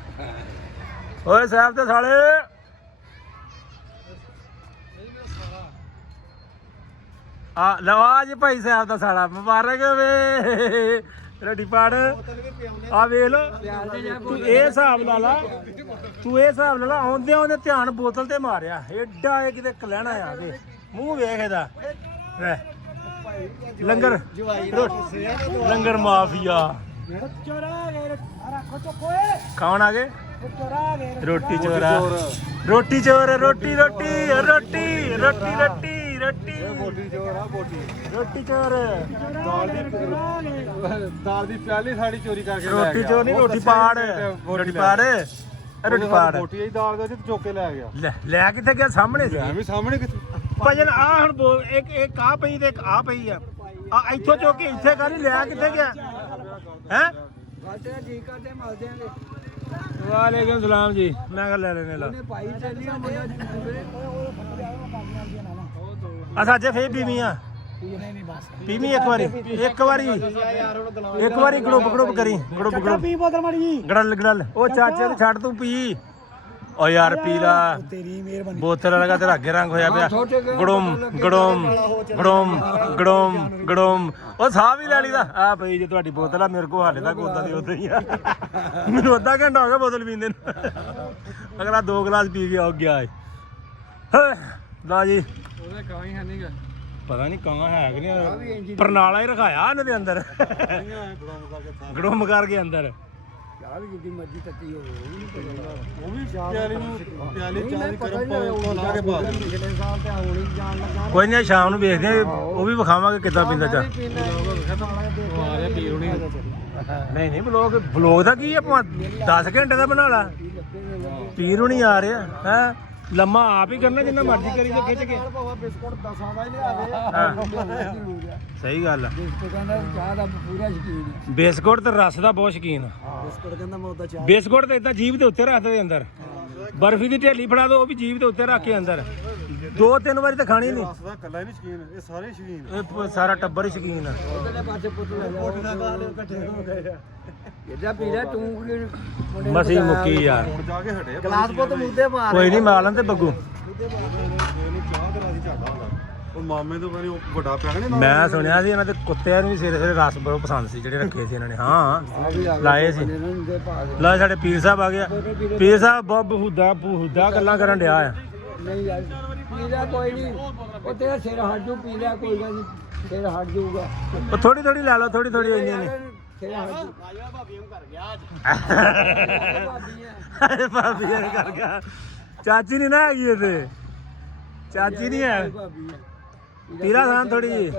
ਓਏ ਸਾਹਿਬ ਤੇ ਸਾਲੇ। ਆ ਲਵਾ ਜੀ ਭਾਈ ਸਾਹਿਬ ਦਾ ਸਾਲਾ। ਮੁਬਾਰਕ ਵੇ ਰੋਟੀ ਪਾੜ। ਆ ਵੇਖ ਲੋ ਤੂੰ ਇਹ ਹਿਸਾਬ ਲਾ ਲਾ, ਤੂੰ ਇਹ ਹਿਸਾਬ ਲਾ ਲਾ। ਆਉਂਦੇ ਧਿਆਨ ਬੋਤਲ ਤੇ ਮਾਰਿਆ। ਏਡਾ ਇਹ ਕਿਤੇ ਕਲੈਣਾ ਆ ਕੇ ਮੂੰਹ ਵੇਖ ਇਹਦਾ। ਲੰਗਰ ਲੰਗਰ ਮਾਫੀਆ। ਕੌਣ ਆ ਗਏ? ਰੋਟੀ ਚੋਰਾ। ਰੋਟੀ ਚੋਰ। ਰੋਟੀ ਰੋਟੀ ਰੋਟੀ ਰੋਟੀ ਰੋਟੀ ਰੋਟੀ ਬੋਟੀ ਚੋਰ ਆ ਬੋਟੀ। ਰੋਟੀ ਚੋਰ। ਦਾਲ ਦੀ ਪਿਆਲੀ ਸਾਡੀ ਚੋਰੀ ਕਰਕੇ ਲੈ ਰੋਟੀ ਗਿਆ। ਚੋਰ ਨਹੀਂ, ਰੋਟੀ ਪਾੜ। ਰੋਟੀ ਪਾੜ। ਰੋਟੀ ਪਾੜ। ਬੋਟੀ ਆਈ ਦਾਲ ਦੇ ਵਿੱਚ ਚੁੱਕ ਕੇ ਲੈ ਗਿਆ। ਲੈ ਕਿੱਥੇ ਗਿਆ? ਸਾਹਮਣੇ ਸੀ ਐਵੇਂ ਸਾਹਮਣੇ ਕਿੱਥੇ? ਭਜਨ। ਆ ਹੁਣ ਇੱਕ ਆ ਪਈ ਤੇ ਇੱਕ ਆ ਪਈ ਆ। ਆ ਇੱਥੋਂ ਚੁੱਕ ਕੇ ਇੱਥੇ ਕਰੀ। ਲਿਆ ਕਿੱਥੇ ਗਿਆ ਹੈ? ਜੀ ਕਰਦੇ ਮਿਲ ਜਾਣਗੇ। ਵਾਲੇਕੁਮ ਸਲਾਮ ਜੀ। ਮੈਂ ਕਿਹਾ ਲੈ ਲੈਣੇ ਲਾ। ਭਾਈ ਚੱਲਿਆ ਮੁੰਡਾ ਜੀ ਅਸਾਂ ਅੱਜ ਫੇਰ ਪੀਵੀਂ ਆ। ਪੀਵੀਂ ਇੱਕ ਵਾਰੀ ਗੜੁੱਪ ਕਰੀ। ਗੜੁੱਪ ਪੀ ਬੋਤਲ ਮਾੜੀ ਜੀ। ਗੜਲ। ਉਹ ਚਾਚੇ ਨੂੰ ਛੱਡ, ਤੂੰ ਪੀ। ਓ ਯਾਰ ਪੀ ਲਾ। ਤੇਰੀ ਮਿਹਰਬਾਨੀ। ਬੋਤਲ ਲਗਾ ਤੇਰਾ ਅੱਗੇ ਰੰਗ ਹੋਇਆ ਪਿਆ। ਗੜੋਮ। ਉਹ ਸਾਹ ਵੀ ਲੈ ਲਈਦਾ। ਆ ਪਈ ਜੇ ਤੁਹਾਡੀ ਬੋਤਲ ਆ। ਮੇਰੇ ਕੋਲ ਹਾਲੇ ਤੱਕ ਉਦਾਂ ਦੀ ਉਦਾਂ ਹੀ ਆ। ਮੈਨੂੰ ਅੱਧਾ ਘੰਟਾ ਹੋ ਗਿਆ ਬੋਤਲ ਪੀਂਦੇ ਨੂੰ। ਅਗਲਾ 2 ਗਲਾਸ ਪੀ ਕੇ ਆ ਗਿਆ ਏ। ਲਾ ਜੀ। ਉਹਦੇ ਕਾਂ ਹੀ ਹੈ ਨਹੀਂਗਾ। ਪਤਾ ਨਹੀਂ ਕਾਂ ਹੈ ਕਿ ਨਹੀਂ। ਪਰਨਾਲਾ ਹੀ ਰਖਾਇਆ ਇਹਨਾਂ ਦੇ ਅੰਦਰ। ਗੜੋਮ ਕਰਕੇ ਅੰਦਰ। ਚਾਹ ਵੀ ਜਿੱਦੀ ਮਰਜ਼ੀ ਤੱਤੀ ਹੋਵੇ ਉਹ ਵੀ ਪਿਆਲੀ ਨੂੰ ਪਿਆਲੀ ਚਾਹ ਦੀ ਗਰਮ ਪਾਉ ਲਾ ਕੇ ਪਾ ਦੇ। ਪਿਛਲੇ ਸਾਲ ਤੇ ਹੁਣ ਹੀ ਜਾਣ ਲੱਗਾ। ਕੋਈ ਨਹੀਂ, ਸ਼ਾਮ ਨੂੰ ਵੇਖਦੇ ਆ। ਉਹ ਵੀ ਵਿਖਾਵਾਂਗੇ ਕਿੱਦਾਂ ਪੀਂਦਾ ਚਾਹ। ਉਹ ਆ ਰਿਹਾ ਪੀਰ ਹੋਣੀ। ਨਹੀਂ ਬਲੌਗ ਦਾ ਕੀ ਹੈ? 10 ਘੰਟੇ ਦਾ ਬਣਾ ਲਾ। ਪੀਰ ਹੁਣੀ ਆ ਰਿਹਾ ਹੈ। ਲੰਮਾ ਆਪ ਹੀ ਕਰਨਾ ਜਿੰਨਾ ਮਰਜ਼ੀ ਕਰੀ ਤੇ ਖਿੱਚ ਕੇ। ਬਿਸਕੁਟ 10 ਦਾ ਹੀ ਲਿਆਵੇ। ਸਹੀ ਗੱਲ ਆ। ਬਿਸਕੁਟ ਕਹਿੰਦਾ ਚਾਹ ਦਾ ਪੂਰਾ ਸ਼ਕੀਨ ਹੈ। ਬਿਸਕੁਟ ਤੇ ਰਸ ਦਾ ਬਹੁਤ ਸ਼ੌਕੀਨ ਆ। ਬਿਸਕੁਟ ਕਹਿੰਦਾ ਮੈਂ ਉਹਦਾ ਚਾਹ। ਬਿਸਕੁਟ ਤੇ ਇਦਾਂ ਜੀਭ ਦੇ ਉੱਤੇ ਰੱਖਦੇ ਅੰਦਰ। ਬਰਫੀ ਦੀ ਢੇਲੀ ਫੜਾ ਦੋ, ਉਹ ਵੀ ਜੀਭ ਦੇ ਉੱਤੇ ਰੱਖ ਕੇ ਅੰਦਰ 2-3 ਵਾਰੀ ਤਾਂ ਖਾਣੀ ਨਹੀਂ। ਰਸ ਦਾ ਕੱਲਾ ਹੀ ਨਹੀਂ ਸ਼ਕੀਨ, ਇਹ ਸਾਰੇ ਸ਼ਕੀਨ। ਇਹ ਸਾਰਾ ਟੱਬਰ ਹੀ ਸ਼ਕੀਨ ਆ। ਉਹਦੇ ਪਾਸੇ ਪੁੱਤ ਲੈ ਜਾ ਇਕੱਠੇ ਹੋ ਗਏ ਆ ਇਹਦਾ ਪੀ ਲੈ ਤੂੰ ਕੀ ਮਸੀ ਮੁੱਕੀ ਯਾਰ। ਹੁਣ ਜਾ ਕੇ ਹਟੇ ਗਲਾਸ ਪੁੱਤ ਮੁੱਦੇ ਮਾਰ ਕੋਈ ਨਹੀਂ ਮਾਰ ਲੈਂਦੇ ਬੱਗੂ। ਇਹਨੂੰ ਚਾਹ ਤੇ ਰਾਜੀ ਝਾਟਾ ਹੁੰਦਾ। ਉਹ ਮਾਮੇ ਤੋਂ ਬਣੀ ਉਹ ਵੱਡਾ ਪਿਆ ਕਿ ਨਹੀਂ ਮੈਂ ਸੁਣਿਆ ਸੀ ਇਹਨਾਂ ਦੇ ਕੁੱਤਿਆਂ ਨੂੰ ਵੀ ਸਵੇਰੇ ਰਸ ਬਹੁਤ ਪਸੰਦ ਸੀ ਜਿਹੜੇ ਰੱਖੇ ਸੀ ਇਹਨਾਂ ਨੇ। ਹਾਂ ਲਾਏ ਸੀ। ਲੈ ਸਾਡੇ ਪੀਰ ਸਾਹਿਬ ਆ ਗਿਆ। ਪੀਰ ਸਾਹਿਬ ਬਹੁਤ ਬਹੂਦਾ ਗੱਲਾਂ ਕਰਨ ਡਿਆ ਆ। ਨਹੀਂ ਯਾਰ ਪੀ ਲੈ ਕੋਈ ਨਹੀਂ, ਉਹ ਤੇਰਾ ਸਿਰ ਹਟ ਜੂ, ਪੀ ਲੈ ਕੋਈ ਗੱਲ ਨਹੀਂ, ਸਿਰ ਹਟ ਜੂਗਾ। ਉਹ ਥੋੜੀ ਥੋੜੀ ਲੈ ਲਓ, ਥੋੜੀ ਥੋੜੀ ਇੰਨੀ ਨਹੀਂ। ਸਿਰ ਹਟ ਜੂ। ਭਾਬੀ ਇਹ ਕਰ ਗਿਆ। ਚਾਚੀ ਨਹੀਂ ਨਾ ਹੈਗੀ ਇਹਦੇ, ਚਾਚੀ ਨਹੀਂ ਹੈ। ਪੀਰਾ ਸਾਨ ਥੋੜੀ ਜੀ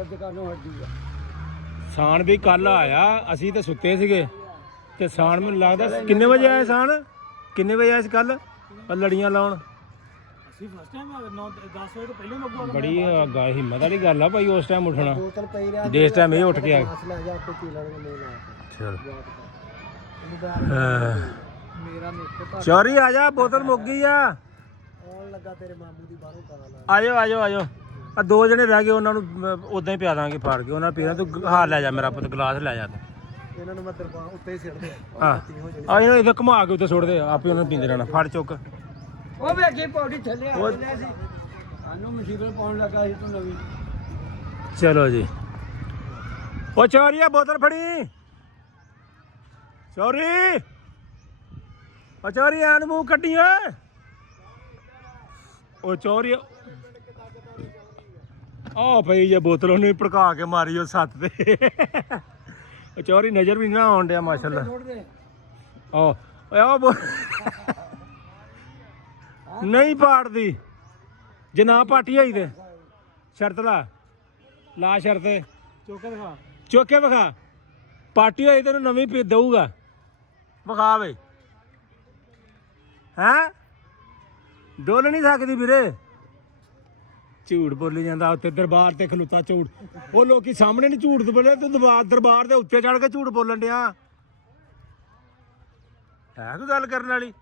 ਸਾਨ ਵੀ ਕੱਲ ਆਇਆ। ਅਸੀਂ ਤਾਂ ਸੁੱਤੇ ਸੀਗੇ ਤੇ ਸਾਨ ਮੈਨੂੰ ਲੱਗਦਾ ਕਿੰਨੇ ਵਜੇ ਆਇਆ ਸਾਨ? ਕਿੰਨੇ ਵਜੇ ਆਇਆ ਸੀ ਕੱਲ ਲੜੀਆਂ ਲਾਉਣ? ਅਸੀਂ ਫਸਟ ਟਾਈਮ 10 ਵਜੇ ਤੋਂ ਪਹਿਲਾਂ ਲੱਗੂਗਾ। ਬੜੀ ਹਿੰਮਤ ਵਾਲੀ ਗੱਲ ਆ ਭਾਈ ਉਸ ਟਾਈਮ ਉੱਠਣਾ। ਬੋਤਲ ਪਈ ਰਿਹਾ ਜਿਸ ਟਾਈਮ ਇਹ ਉੱਠ ਕੇ ਆ ਲੈ ਜਾ ਆਪੇ ਪੀ ਲੈਣਗੇ। ਲੈ ਲੈ ਚਲ ਮੇਰਾ ਮੇਕੋ ਚੋਰੀ ਆ ਜਾ, ਬੋਤਲ ਮੁੱਕ ਗਈ ਆ। ਆਉਣ ਲੱਗਾ ਤੇਰੇ ਮਾਮੂ ਦੀ ਬਾਹਰੋਂ ਪਤਾ ਲੱਗਾ। ਆਜੋ ਆਜੋ ਆਜੋ। ਆ 2 ਜਣੇ ਰਹਿ ਗਏ, ਉਹਨਾਂ ਨੂੰ ਉਦਾਂ ਹੀ ਪਿਆ ਦਾਂਗੇ ਫਾੜ ਕੇ। ਉਹਨਾਂ ਪੀਣਾ ਤੂੰ ਹਾਰ ਲੈ ਜਾ, ਮੇਰਾ ਪੁੱਤ ਗਲਾਸ ਲੈ ਜਾ ਤੂੰ। ਇਹਨਾਂ ਨੂੰ ਮੈਂ ਦਰਬਾਰ ਉੱਤੇ ਹੀ ਸਿੱਟ ਦੇ। ਹਾਂ ਆ ਇਹਨਾਂ ਇੱਥੇ ਘੁਮਾ ਕੇ ਉੱਤੇ ਸੁੱਟ ਦੇ, ਆਪੇ ਉਹਨਾਂ ਨੂੰ ਪੀਂਦੇ ਰਹਿਣਾ। ਫੜ ਚੁੱਕ। ਉਹ ਵੇਖੀ ਪੌੜੀ ਥੱਲੇ ਆ ਗਿਆ ਸੀ, ਸਾਨੂੰ ਮੁਸੀਬਤ ਪਾਉਣ ਲੱਗਾ ਸੀ ਤੂੰ ਨਵੀਂ। ਚਲੋ ਜੀ। ਉਹ ਚੋਰੀਆ ਬੋਤਲ ਫੜੀ। ਚੋਰੀ ਉਹ ਚੋਰੀ ਆਣ ਮੂੰਹ ਕੱਢੀ ਓਏ। ਉਹ ਚੋਰੀ ਆ ਪਈ ਜੇ ਬੋਤਲ ਉਹਨੇ ਭੜਕਾ ਕੇ ਮਾਰੀ ਉਹ ਸੱਤ ਤੇ। ਉਹ ਚੋਰੀ ਨਜ਼ਰ ਵੀ ਨਾ ਆਉਣ ਡਿਆ ਮਾਸ਼ਾਅੱਲਾ। ਓਏ ਉਹ ਨਹੀਂ ਪਾੜਦੀ ਜੇ ਨਾ ਪਾਟੀ ਹੋਈ ਤੇ ਸ਼ਰਤ ਲਾ ਸ਼ਰਤ ਚੋਕੇ ਵਿਖਾ। ਪਾਟੀ ਹੋਈ ਤੈਨੂੰ ਨਵੀਂ ਪੀ ਦਊਗਾ। ਵਿਖਾ ਵੇ। ਹੈਂ ਡੋਲ ਨਹੀਂ ਸਕਦੀ ਵੀਰੇ। ਝੂਠ ਬੋਲੀ ਜਾਂਦਾ ਉੱਤੇ ਦਰਬਾਰ ਤੇ ਖਲੋਤਾ ਝੂਠ। ਉਹ ਲੋਕੀ ਸਾਹਮਣੇ ਨਹੀਂ ਝੂਠ ਬੋਲੇ, ਤੂੰ ਦਰਬਾਰ ਦੇ ਉੱਤੇ ਚੜ ਕੇ ਝੂਠ ਬੋਲਣ ਡਿਆ ਹੈ। ਕੋਈ ਗੱਲ ਕਰਨ ਵਾਲੀ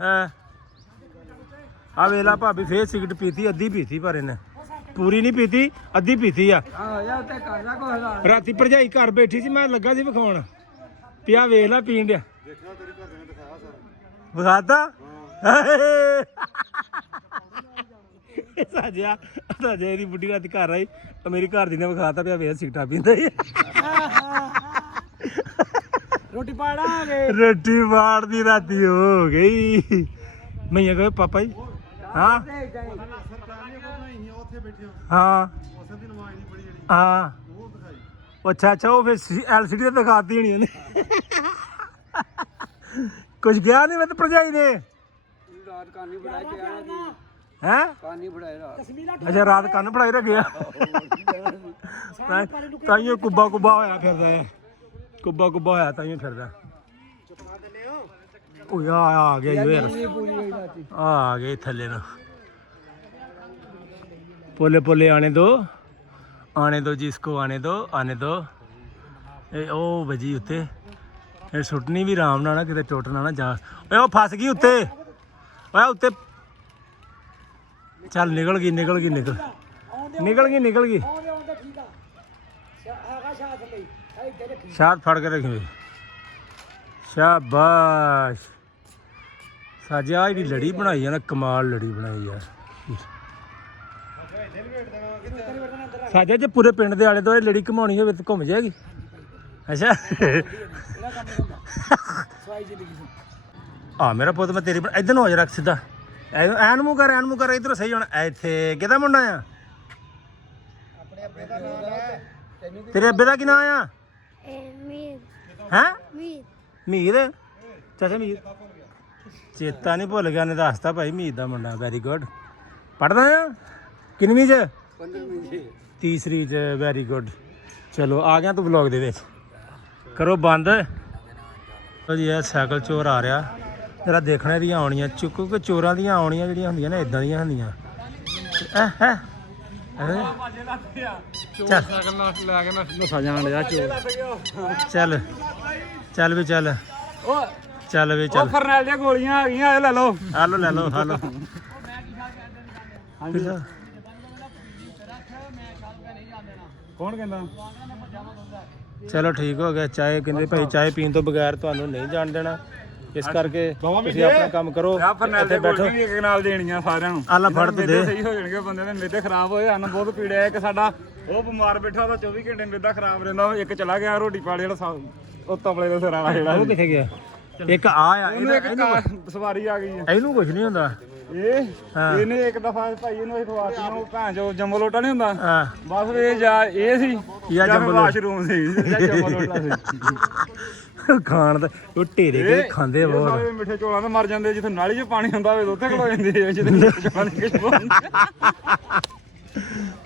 ਹੈ? ਆ ਵੇਲਾ ਭਾਬੀ ਫੇਰ ਸਿਗਰਟ ਪੀਤੀ, ਅੱਧੀ ਪੀਤੀ ਪਰ ਇਹਨੇ ਪੂਰੀ ਨਹੀਂ ਪੀਤੀ, ਅੱਧੀ ਪੀਤੀ ਆ। ਉੱਤੇ ਕਰਦਾ ਕੋਈ ਰਾਤੀ ਭਰਜਾਈ ਘਰ ਬੈਠੀ ਸੀ, ਮੈਂ ਲੱਗਾ ਸੀ ਵਿਖਾਉਣ ਪਿਆ ਵੇਖ ਲੈ ਪੀਣ ਡਿਆ। ਦੇਖਿਆ ਤੇਰੇ ਘਰ ਦੇ ਨੇ ਦਿਖਾਇਆ ਸਾਰਾ। ਵਿਖਾਤਾ ਸਾਜਿਆ ਇਹਦੀ ਬੁੱਢੀ ਰਾਤੀ ਘਰ ਆਈ, ਮੇਰੀ ਘਰ ਦੀ ਨੇ ਵਿਖਾਤਾ ਪਿਆ ਵੇਖ ਸਿਗਰਟਾਂ ਪੀਂਦਾ ਹੀ। ਰੋਟੀ ਪਾੜਾਂਗੇ। ਰੋਟੀ ਪਾੜਦੀ ਰਾਤੀ ਹੋ ਗਈ। ਮੈਂ ਕਹੇ ਪਾਪਾ ਜੀ ਹਾਂ ਸਰਕਾਰੀ ਬਣਾਈ ਉੱਥੇ ਬੈਠੇ ਹਾਂ ਉਸੇ ਦੀ ਨਮਾਜ਼ ਨਹੀਂ ਪੜੀ ਜਿਹੜੀ ਹਾਂ। ਉਹ ਦਿਖਾਈ। ਅੱਛਾ ਉਹ ਫਿਰ LCD ਤੇ ਦਿਖਾਤੀ ਹੋਣੀ ਉਹਨੇ। ਕੁਝ ਗਿਆ ਨਹੀਂ ਮੈਂ ਤਾਂ ਭਰਜਾਈ ਨੇ। ਰਾਤ ਕਾਨੀ ਬਣਾਈ ਤੇ ਆਣਾ ਜੀ। ਹੈ ਕਾਨੀ ਬਣਾਈ ਰਾਤ। ਅੱਛਾ ਰਾਤ ਕੰਨ ਪੜਾਈ ਰੱਖਿਆ। ਤਾਈਓ ਕੁੱਬਾ ਹੋਇਆ ਫਿਰਦਾ ਹੈ। ਕੁੱਬਾ ਹੋਇਆ ਤਾਈਓ ਫਿਰਦਾ। ਓਏ ਆ ਗਿਆ ਯਾਰ, ਆ ਗਏ ਥੱਲੇ ਨੂੰ। पोले आने दो जिसको आने दो। ओ बजी उत्ते सुटनी भी आराम ना किते टुटना ना जा। ओ फस गई उत्ते। उत्ते चल निकल गई। शाद फड़ के रखी। शाबाश साजिया जी लड़ी बनाई है ना, कमाल लड़ी बनाई यार। साजिया जे पूरे पिंड के आले दुआले लड़ी घुमानी हो तो घूम जाएगी। अच्छा आ मेरा पुत मैं तेरी इधर हो जा रख सीधा। एन मुँह कर इधर सही होना। इत्थे किहदा मुंडा आ? तेरे अब्बे का की नाम आ? हैं मीर। चाचा मीर चेता नहीं भुल गया ने दसता भाई मीर का मुंडा। Very good. पढ़दा आ किनवीं च? 3वीं च। Very good. चलो आ गया तू ब्लॉग दे विच। करो बंद जी। यह साइकिल चोर आ रहा जरा देखने दी आनियां चुक्को कि चोरां दी आनियां जिहड़ियां हुंदियां ना इदां दियां हुंदियां। चल भी चल। ਚੱਲ ਵੇ ਚੱਲ ਫਰਨੈਲ ਦੀਆਂ ਗੋਲੀਆਂ ਆ ਗਈਆਂ, ਇਹ ਲੈ ਲਓ। ਹਾਲੋ ਲੈ ਲਓ ਹਾਲੋ। ਕੌਣ ਕਹਿੰਦਾ? ਚਲੋ ਠੀਕ ਹੋ ਗਿਆ। ਚਾਹ ਕਹਿੰਦੇ ਭਾਈ ਚਾਹ ਪੀਣ ਤੋਂ ਬਗੈਰ ਤੁਹਾਨੂੰ ਨਹੀਂ ਜਾਣ ਦੇਣਾ, ਇਸ ਕਰਕੇ ਤੁਸੀਂ ਆਪਣਾ ਕੰਮ ਕਰੋ, ਇੱਥੇ ਬੈਠੋ। ਵੀ ਇੱਕ ਨਾਲ ਦੇਣੀਆਂ ਸਾਰਿਆਂ ਨੂੰ। ਆਲਾ ਫੜ ਤੇ ਦੇ। ਸਹੀ ਹੋ ਜਾਣਗੇ ਬੰਦੇ ਦੇ ਮੇਦੇ ਖਰਾਬ ਹੋਏ ਹਨ, ਬਹੁਤ ਪੀੜਿਆ। ਇੱਕ ਸਾਡਾ ਉਹ ਬਿਮਾਰ ਬੈਠਾ, ਉਹਦਾ 24 ਘੰਟੇ ਮੇਦਾ ਖਰਾਬ ਰਹਿੰਦਾ। ਇੱਕ ਚਲਾ ਗਿਆ ਰੋਟੀ ਪਾਲੇ ਜਿਹੜਾ ਉਹ ਤਬਲੇ ਦੇ ਸਿਰ ਵਾਲਾ ਜਿਹੜਾ। ਉਹ ਕਿੱਥੇ ਗਿਆ? ਇੱਕ ਆ ਇੱਕ ਸਵਾਰੀ ਆ ਗਈ ਹੈ। ਇਹਨੂੰ ਕੁਝ ਨਹੀਂ ਹੁੰਦਾ। ਇਹਨੇ ਇੱਕ ਦਫਾ ਭਾਈ ਇਹਨੂੰ ਖਵਾਤੀਆਂ, ਉਹ ਭੈਣ ਜੋ ਜੰਮੋ ਲੋਟਾ ਨਹੀਂ ਹੁੰਦਾ, ਹਾਂ ਬਸ ਇਹ ਸੀ ਜਾਂ ਜੰਮੋ ਵਾਸ਼ਰੂਮ ਸੀ ਜਾਂ ਜੰਮੋ ਲੋਟਾ ਸੀ। ਖਾਣ ਦਾ ਉਹ ਢੇਰੇ ਕੇ ਖਾਂਦੇ ਆ ਬਹੁਤ। ਸਾਰੇ ਮਿੱਠੇ ਚੌਲਾਂ ਤੇ ਮਰ ਜਾਂਦੇ, ਜਿੱਥੇ ਨਾਲੀ 'ਚ ਪਾਣੀ ਹੁੰਦਾ ਹੋਵੇ ਉੱਥੇ ਖਲੋ ਜਾਂਦੇ ਆ, ਜਿੱਥੇ ਮਿੱਠੇ ਚੌਲਾਂ ਦੀ ਖੁਸ਼ਬੂ ਹੁੰਦੀ।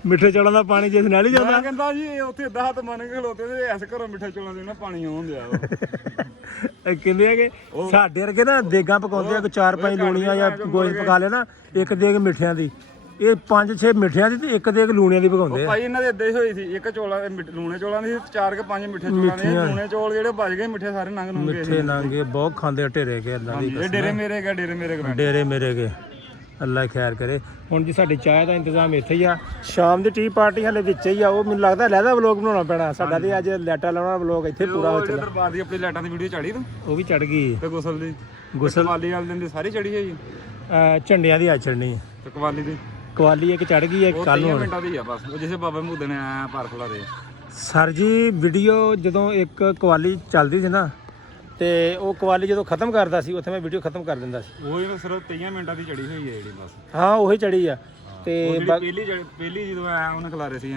ਮਿੱਠੇ ਚੌਲਾਂ ਦਾ ਪਾਣੀ ਜਿਸ ਨਾਲ ਹੀ ਜਾਂਦਾ। ਮੈਂ ਕਹਿੰਦਾ ਜੀ ਇਹ ਉੱਥੇ 10 ਹੱਥ ਮੰਨ ਕੇ ਖਲੋਤੇ ਤੇ ਐਸ ਘਰੋਂ ਮਿੱਠੇ ਚੌਲਾਂ ਦੇ ਨਾ ਪਾਣੀ ਆਉਂਦਿਆ। ਕਹਿੰਦੇ ਆ ਕਿ ਸਾਡੇ ਵਰਗੇ ਨਾ ਦੇਗਾਂ ਪਕਾਉਂਦੇ ਆ, ਕੋਈ 4-5 ਲੂਣੀਆਂ ਜਾਂ ਗੋਸ਼ ਪਕਾ ਲੈਣਾ, ਇੱਕ ਦੇਗ ਮਿੱਠਿਆਂ ਦੀ, ਇਹ 5-6 ਮਿੱਠਿਆਂ ਦੀ ਤੇ ਇੱਕ ਦੇਗ ਲੂਣੀਆਂ ਦੀ ਪਕਾਉਂਦੇ ਆ। ਭਾਈ ਇਹਨਾਂ ਦੇ ਏਦਾਂ ਹੀ ਹੋਈ ਸੀ, ਇੱਕ ਚੌਲਾਂ ਲੂਣੇ ਚੌਲਾਂ ਦੀ 4 ਕੇ 5 ਮਿੱਠੇ ਚੌਲਾਂ ਦੇ। ਲੂਣੇ ਚੌਲ ਜਿਹੜੇ ਬਚ ਗਏ, ਮਿੱਠੇ ਸਾਰੇ ਨੰਗ ਨੂੰਗੇ। ਮਿੱਠੇ ਨਾਂਗੇ ਬਹੁਤ ਖਾਂਦੇ ਆ ਢੇਰੇ ਕੇ ਇਦਾਂ ਦੀ। ਇਹ ਡੇਰੇ ਮੇਰੇ ਕੇ ਡੇਰੇ ਮੇਰੇ ਕੇ ਡੇਰੇ ਮੇਰੇ ਕੇ ਅੱਲਾ ਖੈਰ ਕਰੇ। ਹੁਣ ਜੀ ਸਾਡੀ ਚਾਹ ਦਾ ਇੰਤਜ਼ਾਮ ਇੱਥੇ ਹੀ ਆ, ਸ਼ਾਮ ਦੀ ਟੀ ਪਾਰਟੀ ਹਲੇ ਵਿੱਚ ਹੀ ਆ। ਉਹ ਮੈਨੂੰ ਲੱਗਦਾ ਲਹਿਦਾ ਵਲੋਗ ਬਣਾਉਣਾ ਪੈਣਾ ਸਾਡਾ, ਤੇ ਅੱਜ ਲੈਟਾ ਲਾਉਣਾ ਵਲੋਗ ਇੱਥੇ ਪੂਰਾ ਹੋ ਚੱਲਾ। ਦਰਬਾਰ ਦੀ ਆਪਣੀ ਲਾਈਟਾਂ ਦੀ ਵੀਡੀਓ ਚੜੀ ਤੂੰ? ਉਹ ਵੀ ਚੜ ਗਈ। ਤੇ ਗੁਸਲ ਦੀ ਗੁਸਲ ਕਵਾਲੀ ਵਾਲੇ ਦਿਨ ਦੀ ਸਾਰੀ ਚੜੀ ਹੈ ਜੀ। ਝੰਡਿਆਂ ਦੀ ਆ ਚੜਨੀ। ਤੇ ਕਵਾਲੀ ਦੀ ਕਵਾਲੀ ਇੱਕ ਚੜ ਗਈ, ਇੱਕ ਕੱਲ ਨੂੰ। 30 ਮਿੰਟਾਂ ਦੀ ਆ ਬਸ, ਉਹ ਜਿਸੇ ਬਾਬਾ ਮੂਦੇ ਨੇ ਆਇਆ ਭਾਰ ਖੁਲਾ ਦੇ। ਸਰ ਜੀ ਵੀਡੀਓ ਜਦੋਂ ਇੱਕ ਕਵਾਲੀ ਚੱਲਦੀ ਸੀ ਨਾ, ਤੇ ਉਹ ਕਵਾਲੀ ਜਦੋਂ ਖਤਮ ਕਰਦਾ ਸੀ ਉੱਥੇ ਮੈਂ ਵੀਡੀਓ ਖਤਮ ਕਰ ਦਿੰਦਾ ਸੀ। ਉਹ ਇਹਨੂੰ ਸਿਰਫ 30 ਮਿੰਟਾਂ ਦੀ ਚੜੀ ਹੋਈ ਹੈ ਜਿਹੜੀ ਬਸ। ਹਾਂ ਉਹੀ ਚੜੀ ਆ। ਤੇ ਪਹਿਲੀ ਜਦੋਂ ਆਇਆ ਉਹਨੇ ਖਿਲਾਰੇ ਸੀ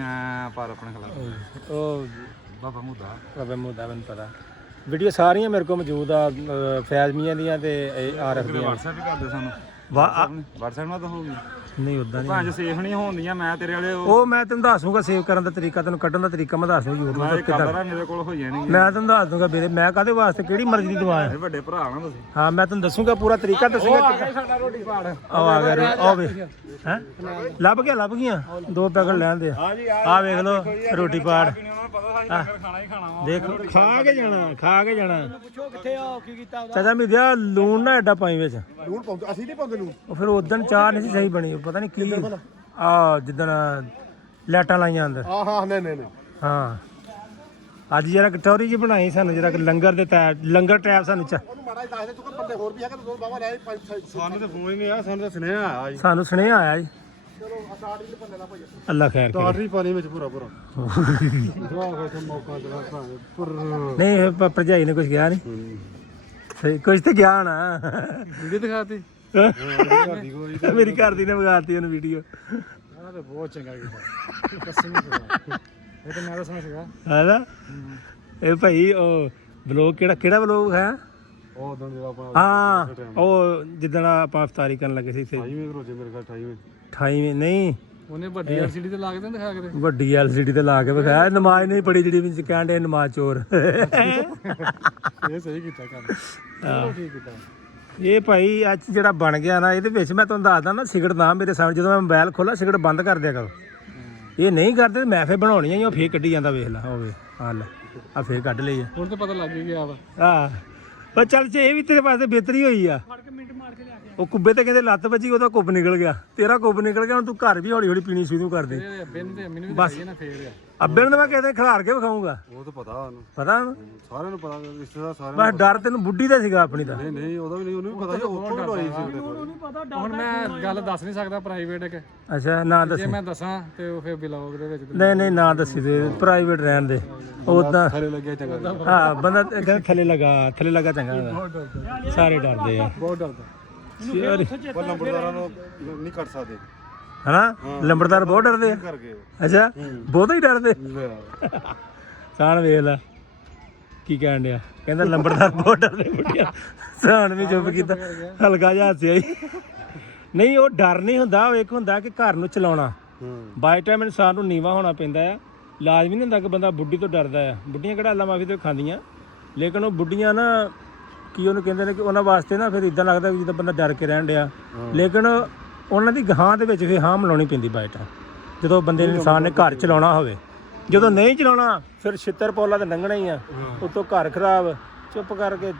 ਪਰ ਆਪਣੇ ਖਿਲਾਰੇ ਉਹ ਬਾਬਾ ਮੂਦਾ ਮੈਨੂੰ ਪਤਾ। ਵੀਡੀਓ ਸਾਰੀਆਂ ਮੇਰੇ ਕੋਲ ਮੌਜੂਦ ਆ, ਫੈਜ਼ ਮੀਆਂ ਦੀਆਂ ਤੇ ਆਰਐਫ ਦੀਆਂ। WhatsApp ਵੀ ਕਰਦੇ ਸਾਨੂੰ। WhatsApp ਨਾਲ ਤਾਂ ਹੋਊਗੀ ਨਹੀਂ ਉਦਾਂ ਨਹੀਂ। ਭਾਂਜ ਸੇਫ ਨਹੀਂ ਹੋਣਦੀਆਂ। ਮੈਂ ਤੇਰੇ ਵਾਲੇ ਉਹ ਮੈਂ ਤੈਨੂੰ ਦੱਸ ਦੂੰਗਾ ਸੇਵ ਕਰਨ ਦਾ ਤਰੀਕਾ, ਤੈਨੂੰ ਕੱਢਣ ਦਾ ਤਰੀਕਾ ਮੈਂ ਦੱਸ ਦੂੰਗਾ YouTube ਤੇ ਕਿੱਦਾਂ। ਮੇਰੇ ਕੋਲ ਹੋ ਜਾਣਗੇ, ਮੈਂ ਤੈਨੂੰ ਦੱਸ ਦੂੰਗਾ ਵੀਰੇ, ਮੈਂ ਕਾਹਦੇ ਵਾਸਤੇ ਕਿਹੜੀ ਮਰਜ਼ੀ ਦੀ ਦੁਆ ਹੈ। ਵੱਡੇ ਭਰਾ ਨਾ ਤੁਸੀਂ। ਹਾਂ ਮੈਂ ਤੈਨੂੰ ਦੱਸੂਗਾ ਪੂਰਾ ਤਰੀਕਾ ਦੱਸੂਗਾ। ਸਾਡਾ ਰੋਟੀ ਪਾੜ ਆ ਗਿਆ ਆ ਵੇ ਹੈ ਲੱਭ ਗਈਆਂ 2 ਪੈਕਟ ਲੈਣ ਦੇ ਆ ਵੇਖ ਲੋ ਰੋਟੀ ਪਾੜ। ਖਾਣਾ ਹੀ ਖਾਣਾ ਵਾ। ਦੇਖ ਖਾ ਕੇ ਜਾਣਾ ਪੁੱਛੋ ਕਿੱਥੇ ਆ, ਕੀ ਕੀਤਾ ਚਾਚਾ ਮਿੱਧਿਆ ਲੂਣ ਨਾ ਐਡਾ ਪਾਈ ਵਿੱਚ। ਲੂਣ ਪਾਉਂਦੇ ਅਸੀਂ ਨਹੀਂ ਪਾਉਂਦੇ ਲੂਣ। ਉਹ ਫਿਰ ਉਦੋਂ ਚਾਹ ਨਹੀਂ ਸੀ ਸਹੀ ਬਣੀ, ਉਹ ਪਤਾ ਨਹੀਂ ਕੀ ਆ ਜਿੱਦਣ ਲਾਈਟਾਂ ਲਾਈਆਂ ਅੰਦਰ। ਹਾਂ ਨਹੀਂ ਹਾਂ ਅੱਜ ਜਰਾ ਕਟੋਰੀ ਜੀ ਬਣਾਈ ਸਾਨੂੰ, ਜਰਾ ਲੰਗਰ ਦੇ ਲੰਗਰ ਟੈਪ ਸਾਨੂੰ ਉਹਨੂੰ ਮਾੜਾ ਜਿਹਾ ਦੱਸ ਦੇ, ਤੂੰ ਕਿ ਬੰਦੇ ਹੋਰ ਵੀ ਹੈਗੇ ਤੇ ਦੋ ਬਾਵਾ ਲੈ 5-6। ਸਾਨੂੰ ਤਾਂ ਫੋਨ ਹੀ ਨਹੀਂ ਆ, ਸਾਨੂੰ ਤਾਂ ਸੁਨੇਹਾ ਆਇਆ ਜੀ। ਸਾਨੂੰ ਸੁਨੇਹਾ ਆਇਆ ਜੀ। ਚਲੋ ਅਸਾੜੀ ਦੇ ਬੰਦੇ ਨਾਲ ਭਾਈ ਅੱਲਾ ਖੈਰ ਕਰੇ। ਟਾਟਰੀ ਪਾਣੀ ਵਿੱਚ ਪੂਰਾ ਮੌਕਾ ਨਹੀਂ ਇਹ ਭਰਜਾਈ ਨੇ ਕੁਝ ਕਿਹਾ ਨਹੀਂ, ਸਹੀ ਕੁਝ ਤੇ ਗਿਆ ਨਾ। ਵੀਡੀਓ ਦਿਖਾਤੀ ਮੇਰੀ ਘਰ ਦੀ ਨੇ ਵਿਗਾੜਤੀ ਉਹਨੂੰ ਵੀਡੀਓ। ਆ ਤਾਂ ਬਹੁਤ ਚੰਗਾ ਕੀਤਾ ਕਸਮ ਨਾਲ। ਇਹ ਤਾਂ ਮੈਂ ਦੱਸਣਾ ਸੀਗਾ ਹੈਨਾ ਇਹ ਭਾਈ ਉਹ ਵਲੋਗ ਕਿਹੜਾ ਵਲੋਗ ਹੈ? ਉਹ ਉਦੋਂ ਜਿਹੜਾ ਆਪਾਂ ਹਾਂ ਉਹ ਜਿੱਦਣ ਆਪਾਂ ਇਫਤਾਰੀ ਕਰਨ ਲੱਗੇ ਸੀ ਇੱਥੇ 28ਵੇਂ ਰੋਜੇ ਮੇਰੇ ਕੋਲ 28ਵੇਂ ਨਹੀਂ ਉਹਨੇ ਵੱਡੀ LCD ਤੇ ਲਾ ਕੇ ਦਿਖਾ ਕੇ ਵੱਡੀ LCD ਤੇ ਲਾ ਕੇ ਵਿਖਾਇਆ। ਨਮਾਜ਼ ਨਹੀਂ ਪੜੀ ਜਿਹੜੀ ਵਿੱਚ ਕਹਿਣ ਦੇ ਨਮਾਜ਼ ਚੋਰ। ਇਹ ਸਹੀ ਕੀਤਾ ਕੰਮ, ਠੀਕ ਕੀਤਾ। ਇਹ ਭਾਈ ਅੱਜ ਜਿਹੜਾ ਬਣ ਗਿਆ ਨਾ, ਇਹਦੇ ਵਿੱਚ ਮੈਂ ਤੁਹਾਨੂੰ ਦੱਸਦਾ ਨਾ, ਸਿਗਰਟ ਨਾ ਮੇਰੇ ਸਾਹਮਣੇ ਜਦੋਂ ਮੈਂ ਮੋਬਾਈਲ ਖੋਲਾ ਸਿਗਰਟ ਬੰਦ ਕਰ ਦਿਆ ਕਰੋ। ਇਹ ਨਹੀਂ ਕਰਦੇ ਮੈਂ ਫੇਰ ਬਣਾਉਣੀ ਆ, ਉਹ ਫੇਰ ਕੱਢੀ ਜਾਂਦਾ। ਵੇਖ ਲਾ ਹੋਵੇ ਆ ਲੈ ਆ ਫੇਰ ਕੱਢ ਲਈ ਆ। ਹੁਣ ਤਾਂ ਪਤਾ ਲੱਗ ਹੀ ਗਿਆ ਵਾ। ਹਾਂ ਪਰ ਚੱਲ ਜੇ ਇਹ ਵੀ ਤੇਰੇ ਪਾਸੇ ਬਿਹਤਰੀ ਹੋਈ ਆ। ਉਹ ਕੁੱਬੇ ਤੇ ਕਹਿੰਦੇ ਲੱਤ ਵੱਜੀ, ਉਹਦਾ ਕੁੱਬ ਨਿਕਲ ਗਿਆ, ਤੇਰਾ ਕੁੱਬ ਨਿਕਲ ਗਿਆ। ਹੁਣ ਤੂੰ ਘਰ ਵੀ ਹੌਲੀ ਹੌਲੀ ਪੀਣੀ ਸ਼ੁਰੂ ਕਰ ਦੇ। ਬਸ ਅੱਬੇ ਨੂੰ ਮੈਂ ਕਿਤੇ ਖਿਲਾਰ ਕੇ ਵਿਖਾਊਂਗਾ। ਉਹ ਤਾਂ ਪਤਾ ਉਹਨੂੰ, ਪਤਾ ਉਹਨੂੰ ਸਾਰਿਆਂ ਨੂੰ ਪਤਾ, ਰਿਸ਼ਤੇਦਾਰ ਸਾਰਿਆਂ ਬਸ ਡਰ ਤੈਨੂੰ ਬੁੱਢੀ ਦਾ ਸੀਗਾ ਆਪਣੀ ਦਾ। ਨਹੀਂ ਉਹਦਾ ਵੀ ਨਹੀਂ, ਉਹਨੂੰ ਵੀ ਪਤਾ ਸੀ ਉੱਥੋਂ ਲਵਾਈ ਸੀ। ਹੁਣ ਮੈਂ ਗੱਲ ਦੱਸ ਨਹੀਂ ਸਕਦਾ ਪ੍ਰਾਈਵੇਟ ਇੱਕ। ਅੱਛਾ ਨਾ ਦੱਸੀ। ਜੇ ਮੈਂ ਦੱਸਾਂ ਤੇ ਉਹ ਫਿਰ ਬਲੌਗ ਦੇ ਵਿੱਚ ਨਹੀਂ ਨਾ ਦੱਸੀ ਤੇ ਪ੍ਰਾਈਵੇਟ ਰਹਿਣ ਦੇ। ਉਦਾਂ ਥੱਲੇ ਲੱਗਿਆ ਚੰਗਾ। ਹਾਂ ਬੰਦਾ ਕਹਿੰਦਾ ਥੱਲੇ ਲਗਾ ਚੰਗਾ ਹੁੰਦਾ। ਸਾਰੇ ਡਰਦੇ ਆ, ਬਹੁਤ ਡਰਦਾ। ਉਹ ਲੰਬੜਦਾਰਾਂ ਨੂੰ ਨਹੀਂ ਕੱਟ ਸਕਦੇ ਹਨਾ। ਲੰਬੜਦਾਰ ਬਹੁਤ ਡਰਦੇ ਆ। ਕਰਕੇ ਅੱਛਾ ਬਹੁਤਾ ਹੀ ਡਰਦੇ। ਸਾਨ ਵੇਖ ਲੈ ਕੀ ਕਹਿਣ ਡਿਆ, ਕਹਿੰਦਾ ਲੰਬੜਦਾਰ ਬਹੁਤ ਡਰਦੇ ਬੁੱਢੀਆਂ। ਸਾਨ ਵੀ ਚੁੱਪ ਕੀਤਾ, ਹਲਕਾ ਜਿਹਾ ਹੱਸਿਆ ਹੀ। ਨਹੀਂ ਉਹ ਡਰ ਨਹੀਂ ਹੁੰਦਾ, ਉਹ ਇੱਕ ਹੁੰਦਾ ਕਿ ਘਰ ਨੂੰ ਚਲਾਉਣਾ। ਬਾਈ ਟਾਈਮ ਇਨਸਾਨ ਨੂੰ ਨੀਵਾ ਹੋਣਾ ਪੈਂਦਾ ਆ। ਲਾਜ਼ਮੀ ਨਹੀਂ ਹੁੰਦਾ ਕਿ ਬੰਦਾ ਬੁੱਢੀ ਤੋਂ ਡਰਦਾ ਆ। ਬੁੱਢੀਆਂ ਕਿਹੜਾ ਅੱਲਾ ਮਾਫੀ ਤੋਂ ਖਾਂਦੀਆਂ, ਲੇਕਿਨ ਉਹ ਬੁੱਢੀਆਂ ਨਾ ਕੀ ਉਹਨੂੰ ਕਹਿੰਦੇ ਨੇ ਕਿ ਉਹਨਾਂ ਵਾਸਤੇ ਨਾ ਫਿਰ ਇਦਾਂ ਲੱਗਦਾ ਵੀ ਜਿੱਦਾਂ ਬੰਦਾ ਡਰ ਕੇ ਰਹਿਣ ਡਿਆ। ਲੇਕਿਨ ਉਹਨਾਂ ਦੀ ਗਾਹਾਂ ਦੇ ਵਿੱਚ ਫਿਰ ਹਾਂ ਮਿਲਾਉਣੀ ਪੈਂਦੀ ਬਾਈ ਟਾਈਮ, ਜਦੋਂ ਬੰਦੇ ਨੇ ਇਨਸਾਨ ਨੇ ਘਰ ਚਲਾਉਣਾ ਹੋਵੇ। ਜਦੋਂ ਨਹੀਂ ਚਲਾਉਣਾ ਫਿਰ ਛਿੱਤਰ ਪੌਲਾ ਤਾਂ ਲੰਘਣਾ ਹੀ ਆ। ਉੱਤੋਂ ਘਰ ਖਰਾਬ, ਚੁੱਪ ਕਰਕੇ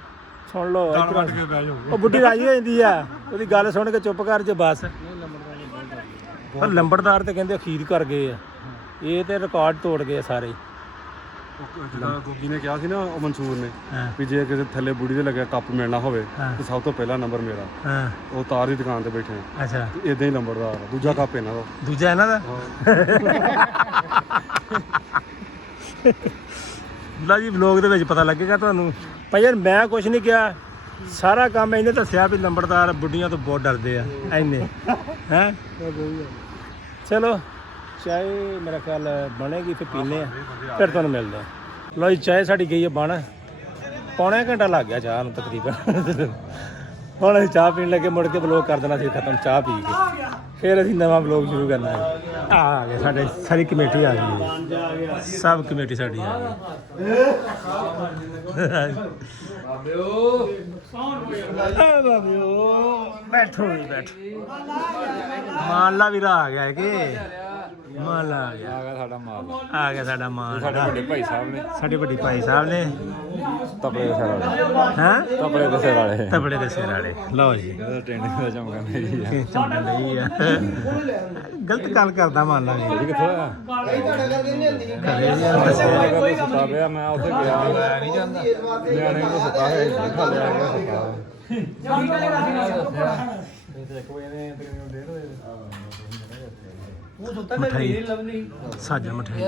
ਸੁਣ ਲਓ ਕੱਟ ਕੇ ਬਹਿ ਜਾਓ ਉਹ ਬੁੱਢੀ ਰਾਜੀ ਹੋ ਜਾਂਦੀ ਆ ਉਹਦੀ ਗੱਲ ਸੁਣ ਕੇ ਚੁੱਪ ਕਰ ਜੇ ਬਸ ਪਰ ਲੰਬੜਦਾਰ ਤੇ ਕਹਿੰਦੇ ਅਖੀਰ ਕਰ ਗਏ ਆ ਇਹ ਤੇ ਰਿਕਾਰਡ ਤੋੜ ਗਏ ਸਾਰੇ ਜਿਹੜਾ ਗੋਗੀ ਨੇ ਕਿਹਾ ਸੀ ਨਾ ਉਹ ਮਨਸੂਰ ਨੇ ਹਾਂ ਵੀ ਜੇ ਕਿਸੇ ਥੱਲੇ ਬੁੜੀ ਦੇ ਲੱਗਿਆ ਕੱਪ ਮਿਲਣਾ ਹੋਵੇ ਹਾਂ। ਤੇ ਸਭ ਤੋਂ ਪਹਿਲਾ ਨੰਬਰ ਮੇਰਾ। ਹਾਂ ਉਹ ਤਾਰ ਦੀ ਦੁਕਾਨ ਤੇ ਬੈਠੇ ਆ ਅੱਛਾ ਇਦਾਂ ਹੀ ਨੰਬਰਦਾਰ ਆ। ਦੂਜਾ ਕੱਪ ਇਹਨਾਂ ਦਾ। ਦੂਜਾ ਇਹਨਾਂ ਦਾ ਲਓ ਜੀ ਵਲੋਗ ਦੇ ਵਿੱਚ ਪਤਾ ਲੱਗੇਗਾ ਤੁਹਾਨੂੰ ਭਾਈ ਯਾਰ ਮੈਂ ਕੁਝ ਨਹੀਂ ਕਿਹਾ ਸਾਰਾ ਕੰਮ ਇਹਨੇ ਦੱਸਿਆ ਵੀ ਲੰਬੜਦਾਰ ਬੁੱਢੀਆਂ ਤੋਂ ਬਹੁਤ ਡਰਦੇ ਆ ਐਨੇ ਹੈ ਚਲੋ ਚਾਹ ਮੇਰਾ ਖਿਆਲ ਬਣੇਗੀ ਫਿਰ ਪੀਨੇ ਆ ਫਿਰ ਤੁਹਾਨੂੰ ਮਿਲਦਾ ਲਓ ਜੀ ਚਾਹ ਸਾਡੀ ਗਈ ਹੈ ਬਣ ਪੌਣਾ ਘੰਟਾ ਲੱਗ ਗਿਆ ਚਾਹ ਨੂੰ ਤਕਰੀਬਨ ਹੁਣ ਅਸੀਂ ਚਾਹ ਪੀਣ ਲੱਗੇ ਮੁੜ ਕੇ ਵਲੋਗ ਕਰ ਦੇਣਾ ਸੀ ਖਤਮ ਚਾਹ ਪੀ ਕੇ ਫਿਰ ਅਸੀਂ ਨਵਾਂ ਵਲੋਗ ਸ਼ੁਰੂ ਕਰਨਾ ਹੈ ਆ ਗਏ ਸਾਡੇ ਸਾਰੀ ਕਮੇਟੀ ਆ ਗਈ ਹੈ ਸਭ ਕਮੇਟੀ ਸਾਡੀ ਆ ਗਈ ਬਾਬਿਓ ਬੈਠੋ ਜੀ ਬੈਠੋ ਮਾਲਾ ਵੀਰਾ ਆ ਗਿਆ ਕਿ ਮਾਲਾ ਆ ਗਿਆ ਸਾਡਾ ਮਾਲ ਆ ਗਿਆ ਸਾਡਾ ਮਾਲ ਸਾਡੇ ਵੱਡੇ ਭਾਈ ਸਾਹਿਬ ਨੇ ਸਾਡੇ ਵੱਡੇ ਭਾਈ ਸਾਹਿਬ ਨੇ ਤਪੜੇ ਦੇ ਸਿਰ ਵਾਲੇ ਹਾਂ ਤਪੜੇ ਦੇ ਸਿਰ ਵਾਲੇ ਤਬੜੇ ਦੇ ਸਿਰ ਵਾਲੇ ਲਓ ਜੀ ਇਹਦਾ ਟ੍ਰੇਨਿੰਗ ਦਾ ਚਮਕਣ ਨਹੀਂ ਆ ਚੰਬਲ ਲਈ ਆ ਗਲਤ ਗੱਲ ਕਰਦਾ ਮੰਨ ਲਾ ਇਹ ਕਿੱਥੋਂ ਆ ਘਰੇ ਸੁੱਤਾ ਪਿਆ ਮੈਂ ਉੱਥੇ ਗਿਆ ਮੈਂ ਨਹੀਂ ਜਾਂਦਾ ਨਿਆਣੇ ਨੂੰ ਸੁੱਤਾ ਹੋਇਆ ਇੱਥੇ ਥੱਲੇ ਆ ਗਿਆ ਮਠਾਈ ਸਾਜਾ ਮਠਾਈ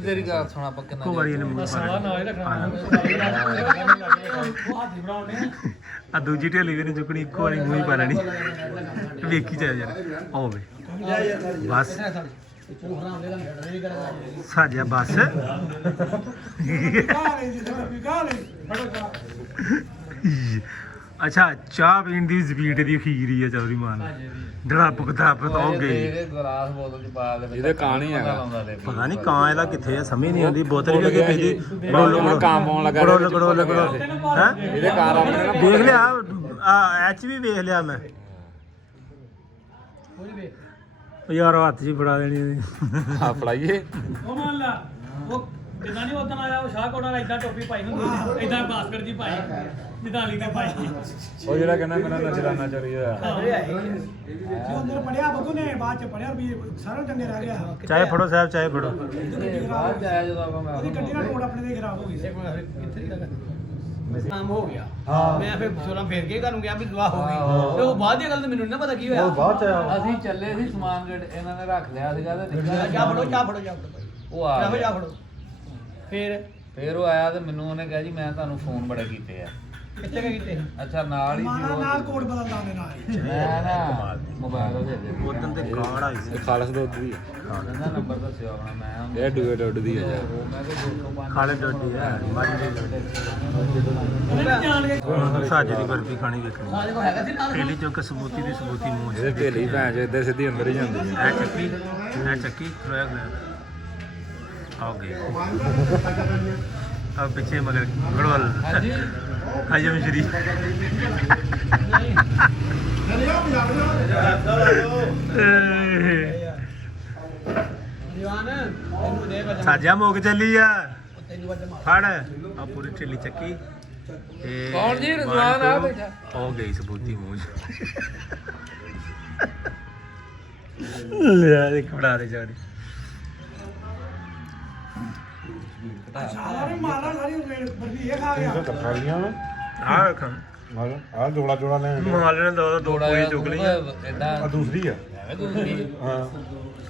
ਤੇਰੀ ਗੱਲ ਸੁਣਾ ਪੱਕੇ ਕੋ ਵਾਰੀ ਇਹਨੇ ਮੂੰਹ ਆ ਦੂਜੀ ਢੇਲੀ ਵੀ ਨਹੀਂ ਚੁੱਕਣੀ ਇੱਕੋ ਵਾਰੀ ਮੂੰਹ ਹੀ ਪਾ ਲੈਣੀ ਵੇਖੀ ਜਾ ਯਾਰ ਹੋਵੇ ਬਸ ਸਾਜਾ ਬਸ ਅੱਛਾ ਚਾਹ ਪੀਣ ਦੀ ਸਪੀਡ ਦੀ ਅਖੀਰ ਹੀ ਆ ਚੌਧਰੀ ਮਾਨ ਡੜਾਪ ਹੋ ਗਈ ਇਹਦੇ ਗਲਾਸ ਬੋਤਲ ਚ ਪਾ ਦੇ ਇਹਦੇ ਕਾਂ ਨਹੀਂ ਹੈਗਾ ਪਤਾ ਨਹੀਂ ਕਾਂ ਇਹਦਾ ਕਿੱਥੇ ਆ ਸਮਝ ਨਹੀਂ ਆਉਂਦੀ ਬੋਤਲ ਵੀ ਅੱਗੇ ਪੈਂਦੀ ਮੈਂ ਕਾਂ ਪਾਉਣ ਲੱਗਾ ਗੜੋ ਹੈ ਇਹਦੇ ਕਾਂ ਆਉਂਦੇ ਨਾ ਵੇਖ ਲਿਆ ਆ ਐਚ ਵੀ ਵੇਖ ਲਿਆ ਮੈਂ ਯਾਰ ਹੱਥ 'ਚ ਹੀ ਫੜਾ ਦੇਣੀ ਉਹਦੀ ਆ ਫੜਾਈਏ ਉਹ ਮੰਨ ਲਾ ਉਹ ਜਿੱਦਾਂ ਨਹੀਂ ਉਦੋਂ ਆਇਆ ਉਹ ਸ਼ਾਹਕੋਟ ਵਾਲਾ ਇਦਾਂ ਟੋਪੀ ਪਾਈ ਹੁੰਦੀ ਸੀ ਇਦਾਂ ਬਾਸਕਟ ਜੀ ਪਾਈ ਜਿੱਦਾਂ ਅਲੀ ਨੇ ਪਾਈ ਉਹ ਜਿਹੜਾ ਕਹਿੰਦਾ ਮੇਰਾ ਨਜ਼ਰਾਨਾ ਚੋਰੀ ਹੋਇਆ ਜੋ ਅੰਦਰ ਪੜਿਆ ਬਗੂ ਨੇ ਬਾਅਦ ਚ ਪੜਿਆ ਵੀ ਸਾਰਾ ਚੰਗੇ ਰਹਿ ਗਿਆ ਚਾਹੇ ਫੜੋ ਸਾਹਿਬ ਚਾਹੇ ਫੜੋ ਬਾਅਦ ਚ ਆਇਆ ਜਦੋਂ ਆਪਾਂ ਮੈਂ ਉਹਦੀ ਗੱਡੀ ਨਾਲ ਟੋੜ ਆਪਣੇ ਦੇ ਖਰਾਬ ਹੋ ਗਈ ਕਿੱਥੇ ਦੀ ਗੱਲ ਨਾਮ ਹੋ ਗਿਆ ਮੈਂ ਫਿਰ ਛੋਲਾ ਫੇਰ ਕੇ ਘਰੋਂ ਗਿਆ ਵੀ ਦੁਆ ਹੋ ਗਈ ਤੇ ਉਹ ਬਾਅਦ ਦੀ ਗੱਲ ਤੇ ਮੈਨੂੰ ਨਾ ਪਤਾ ਕੀ ਹੋਇਆ ਅਸੀਂ ਚੱਲੇ ਸੀ ਸਮਾਨ ਇਹਨਾਂ ਨੇ ਰੱਖ ਲਿਆ ਸੀਗਾ ਤੇ ਨਿੱਕਾ ਜਾ ਫੜੋ ਜਾ ਫੜੋ ਜਾ ਉਹ ਆ ਜਾ ਗਿਆ। ਫੜੋ ਫੇਰ ਉਹ ਆਇਆ ਤੇ ਮੈਨੂੰ ਉਹਨੇ ਕਿਹਾ ਜੀ ਮੈਂ ਤੁਹਾਨੂੰ ਫੋਨ ਬੜੇ ਕੀਤੇ ਆ ਕਿੱਥੇ ਗਏ ਕੀਤੇ ਅੱਛਾ ਨਾਲ ਹੀ ਮਾਨਾ ਸੀ ਨਾਲ ਉਹ ਕੋਡ ਬਦਲਦਾ ਦੇ ਨਾਲ ਮੈਂ ਨਾ ਮੋਬਾਈਲ ਉਹਦੇ ਦੇ ਉਦੋਂ ਤੇ ਕਾੜ ਆਈ ਸੀ ਖਾਲਸ ਦੁੱਧ ਦੀ ਉਹਦਾ ਨੰਬਰ ਦੱਸਿਆ ਆਪਣਾ ਮੈਂ ਉਹਨੂੰ ਇਹ ਡੂਏ ਡੁੱਡ ਦੀ ਆ ਉਹ ਮੈਂ ਕਿਹਾ 205 ਖਾਲੇ ਡੋਡੀ ਆ ਮੱਝ ਦੀ ਜਾਣ ਕੇ ਸਾਜੇ ਦੀ ਬਰਫੀ ਖਾਣੀ ਵੇਖਣੀ ਸਾਡੇ ਕੋਲ ਹੈਗਾ ਸੀ ਨਾਲ ਪਹਿਲੀ ਚੁੱਕ ਸਬੂਤੀ ਦੀ ਸਬੂਤੀ ਮੂੰਹ ਇਹਦੇ ਢੇਲੀ ਭੈਣ ਚ ਇੱਦਾਂ ਸਿੱਧੀ ਅੰਦਰ ਹੀ ਜਾਂਦੀ ਆ ਐ ਚੱਕੀ ਰੋਇਆ ਗਿਆ ਆਓ ਗਏ ਆ ਪਿੱਛੇ ਮਗਰ ਗੜਵਲ ਹਾਂਜੀ ਹਜਮ ਸ਼ਰੀ ਜਵਾਨ ਇਹਨੂੰ ਦੇ ਵਜਾ ਸਾਜਾ ਮੁੱਕ ਚੱਲੀ ਆ ਫੜ ਆ ਪੂਰੀ ਢਿੱਲੀ ਚੱਕੀ ਤੇ ਕੌਣ ਜੀ? ਰਜ਼ਵਾਨ ਆ ਬੈਠਾ। ਹੋ ਗਈ ਸਬੂਤੀ ਮੂੰਹ 'ਚ। ਲਿਆ ਦੇ ਖੜਾ ਦੇ ਜਾੜੀ ਸਾਰਾ ਮਾਲਾ ਸਾਰੀ ਬਰਫੀ ਇਹ ਖਾ ਗਿਆ ਆ ਵੇਖਾਂ ਆ ਜੋੜਾ ਜੋੜਾ ਲੈ ਮਾਲ ਨੇ ਦੋ ਕੋਈ ਚੁੱਕ ਲਈ ਇਦਾਂ ਦੂਸਰੀ ਆ ਐਵੇਂ ਦੂਸਰੀ ਹਾਂ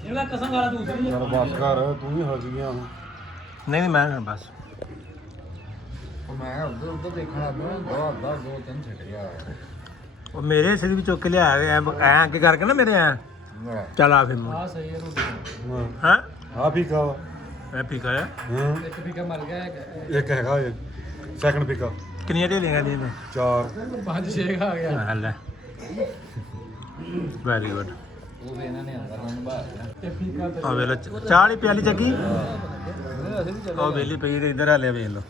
ਇਹਦਾ ਕਸਮ ਵਾਲਾ ਦੂਸਰੀ ਯਾਰ ਬਸ ਕਰ ਤੂੰ ਵੀ ਹੱਜ ਗਿਆ ਨਹੀਂ ਮੈਂ ਬਸ ਉਹ ਮੈਂ ਉੱਧਰ ਦੇਖਣ ਲੱਗਾ ਦੋ ਤਿੰਨ ਛੱਡ ਗਿਆ ਉਹ ਮੇਰੇ ਸਿਰ ਵੀ ਚੁੱਕ ਕੇ ਲਿਆ ਐ ਅੱਗੇ ਕਰਕੇ ਨਾ ਮੇਰੇ ਐ ਚੱਲ ਆ ਫਿਰ ਆ ਸਹੀ ਹੈ ਰੋਟੀ ਹਾਂ ਆ ਪੀਕਾ ਵਾ ਮੈਂ ਪੀਕਾ ਆ ਹਾਂ ਇੱਕ ਫੀਕਾ ਮਰ ਗਿਆ ਇੱਕ ਹੈਗਾ ਸੈਕੰਡ ਪੀਕਾ ਕਿੰਨੀਆਂ ਢੇਲੀਆਂ ਦੀਆਂ ਨੇ 4 ਪੰਜ ਛੇ ਖਾ ਗਿਆ ਹੱਲ ਵੈਰੀ ਗੁੱਡ ਉਹ ਵੀ ਇਹਨਾਂ ਨੇ ਅੰਦਰ ਨੂੰ ਬਾਹਰ ਤੇ ਫੀਕਾ ਆ ਵੇਖ ਲੋ ਚਾਹ ਵਾਲੀ ਪਿਆਲੀ ਚੱਕੀ ਉਹ ਵੇਲੀ ਪਈ ਤੇ ਇੱਧਰ ਆ ਲਿਆ ਵੇਖ ਲੋ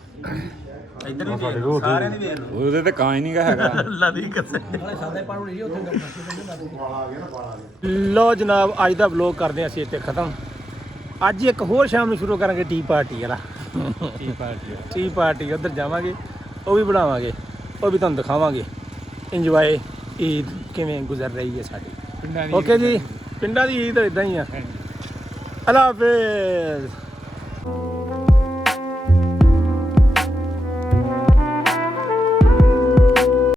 ਇੱਧਰ ਵੀ ਵੇਖ ਲਓ, ਸਾਰਿਆਂ ਦੀ ਵੇਖ ਲੋ ਉਹਦੇ ਤੇ ਕਾਂ ਹੀ ਨਹੀਂਗਾ ਹੈਗਾ ਲੱਦੀ ਕਸੇ ਨਾਲੇ ਸਾਦਾ ਹੀ ਪਾਉਣੀ ਉੱਥੇ ਲੋ ਜਨਾਬ ਅੱਜ ਦਾ ਵਲੋਗ ਕਰਦੇ ਹਾਂ ਅਸੀਂ ਇੱਥੇ ਖਤਮ ਅੱਜ ਇੱਕ ਹੋਰ ਸ਼ਾਮ ਨੂੰ ਸ਼ੁਰੂ ਕਰਾਂਗੇ ਟੀ ਪਾਰਟੀ ਵਾਲਾ ਟੀ ਪਾਰਟੀ ਉਧਰ ਜਾਵਾਂਗੇ ਉਹ ਵੀ ਬਣਾਵਾਂਗੇ ਉਹ ਵੀ ਤੁਹਾਨੂੰ ਦਿਖਾਵਾਂਗੇ। ਇੰਜੋਏ ਈਦ ਕਿਵੇਂ ਗੁਜ਼ਰ ਰਹੀ ਹੈ ਸਾਡੀ। ਓਕੇ ਜੀ, ਪਿੰਡਾਂ ਦੀ ਈਦ ਇਦਾਂ ਹੀ ਆ। ਅੱਲਾ ਹਾਫਿਜ਼।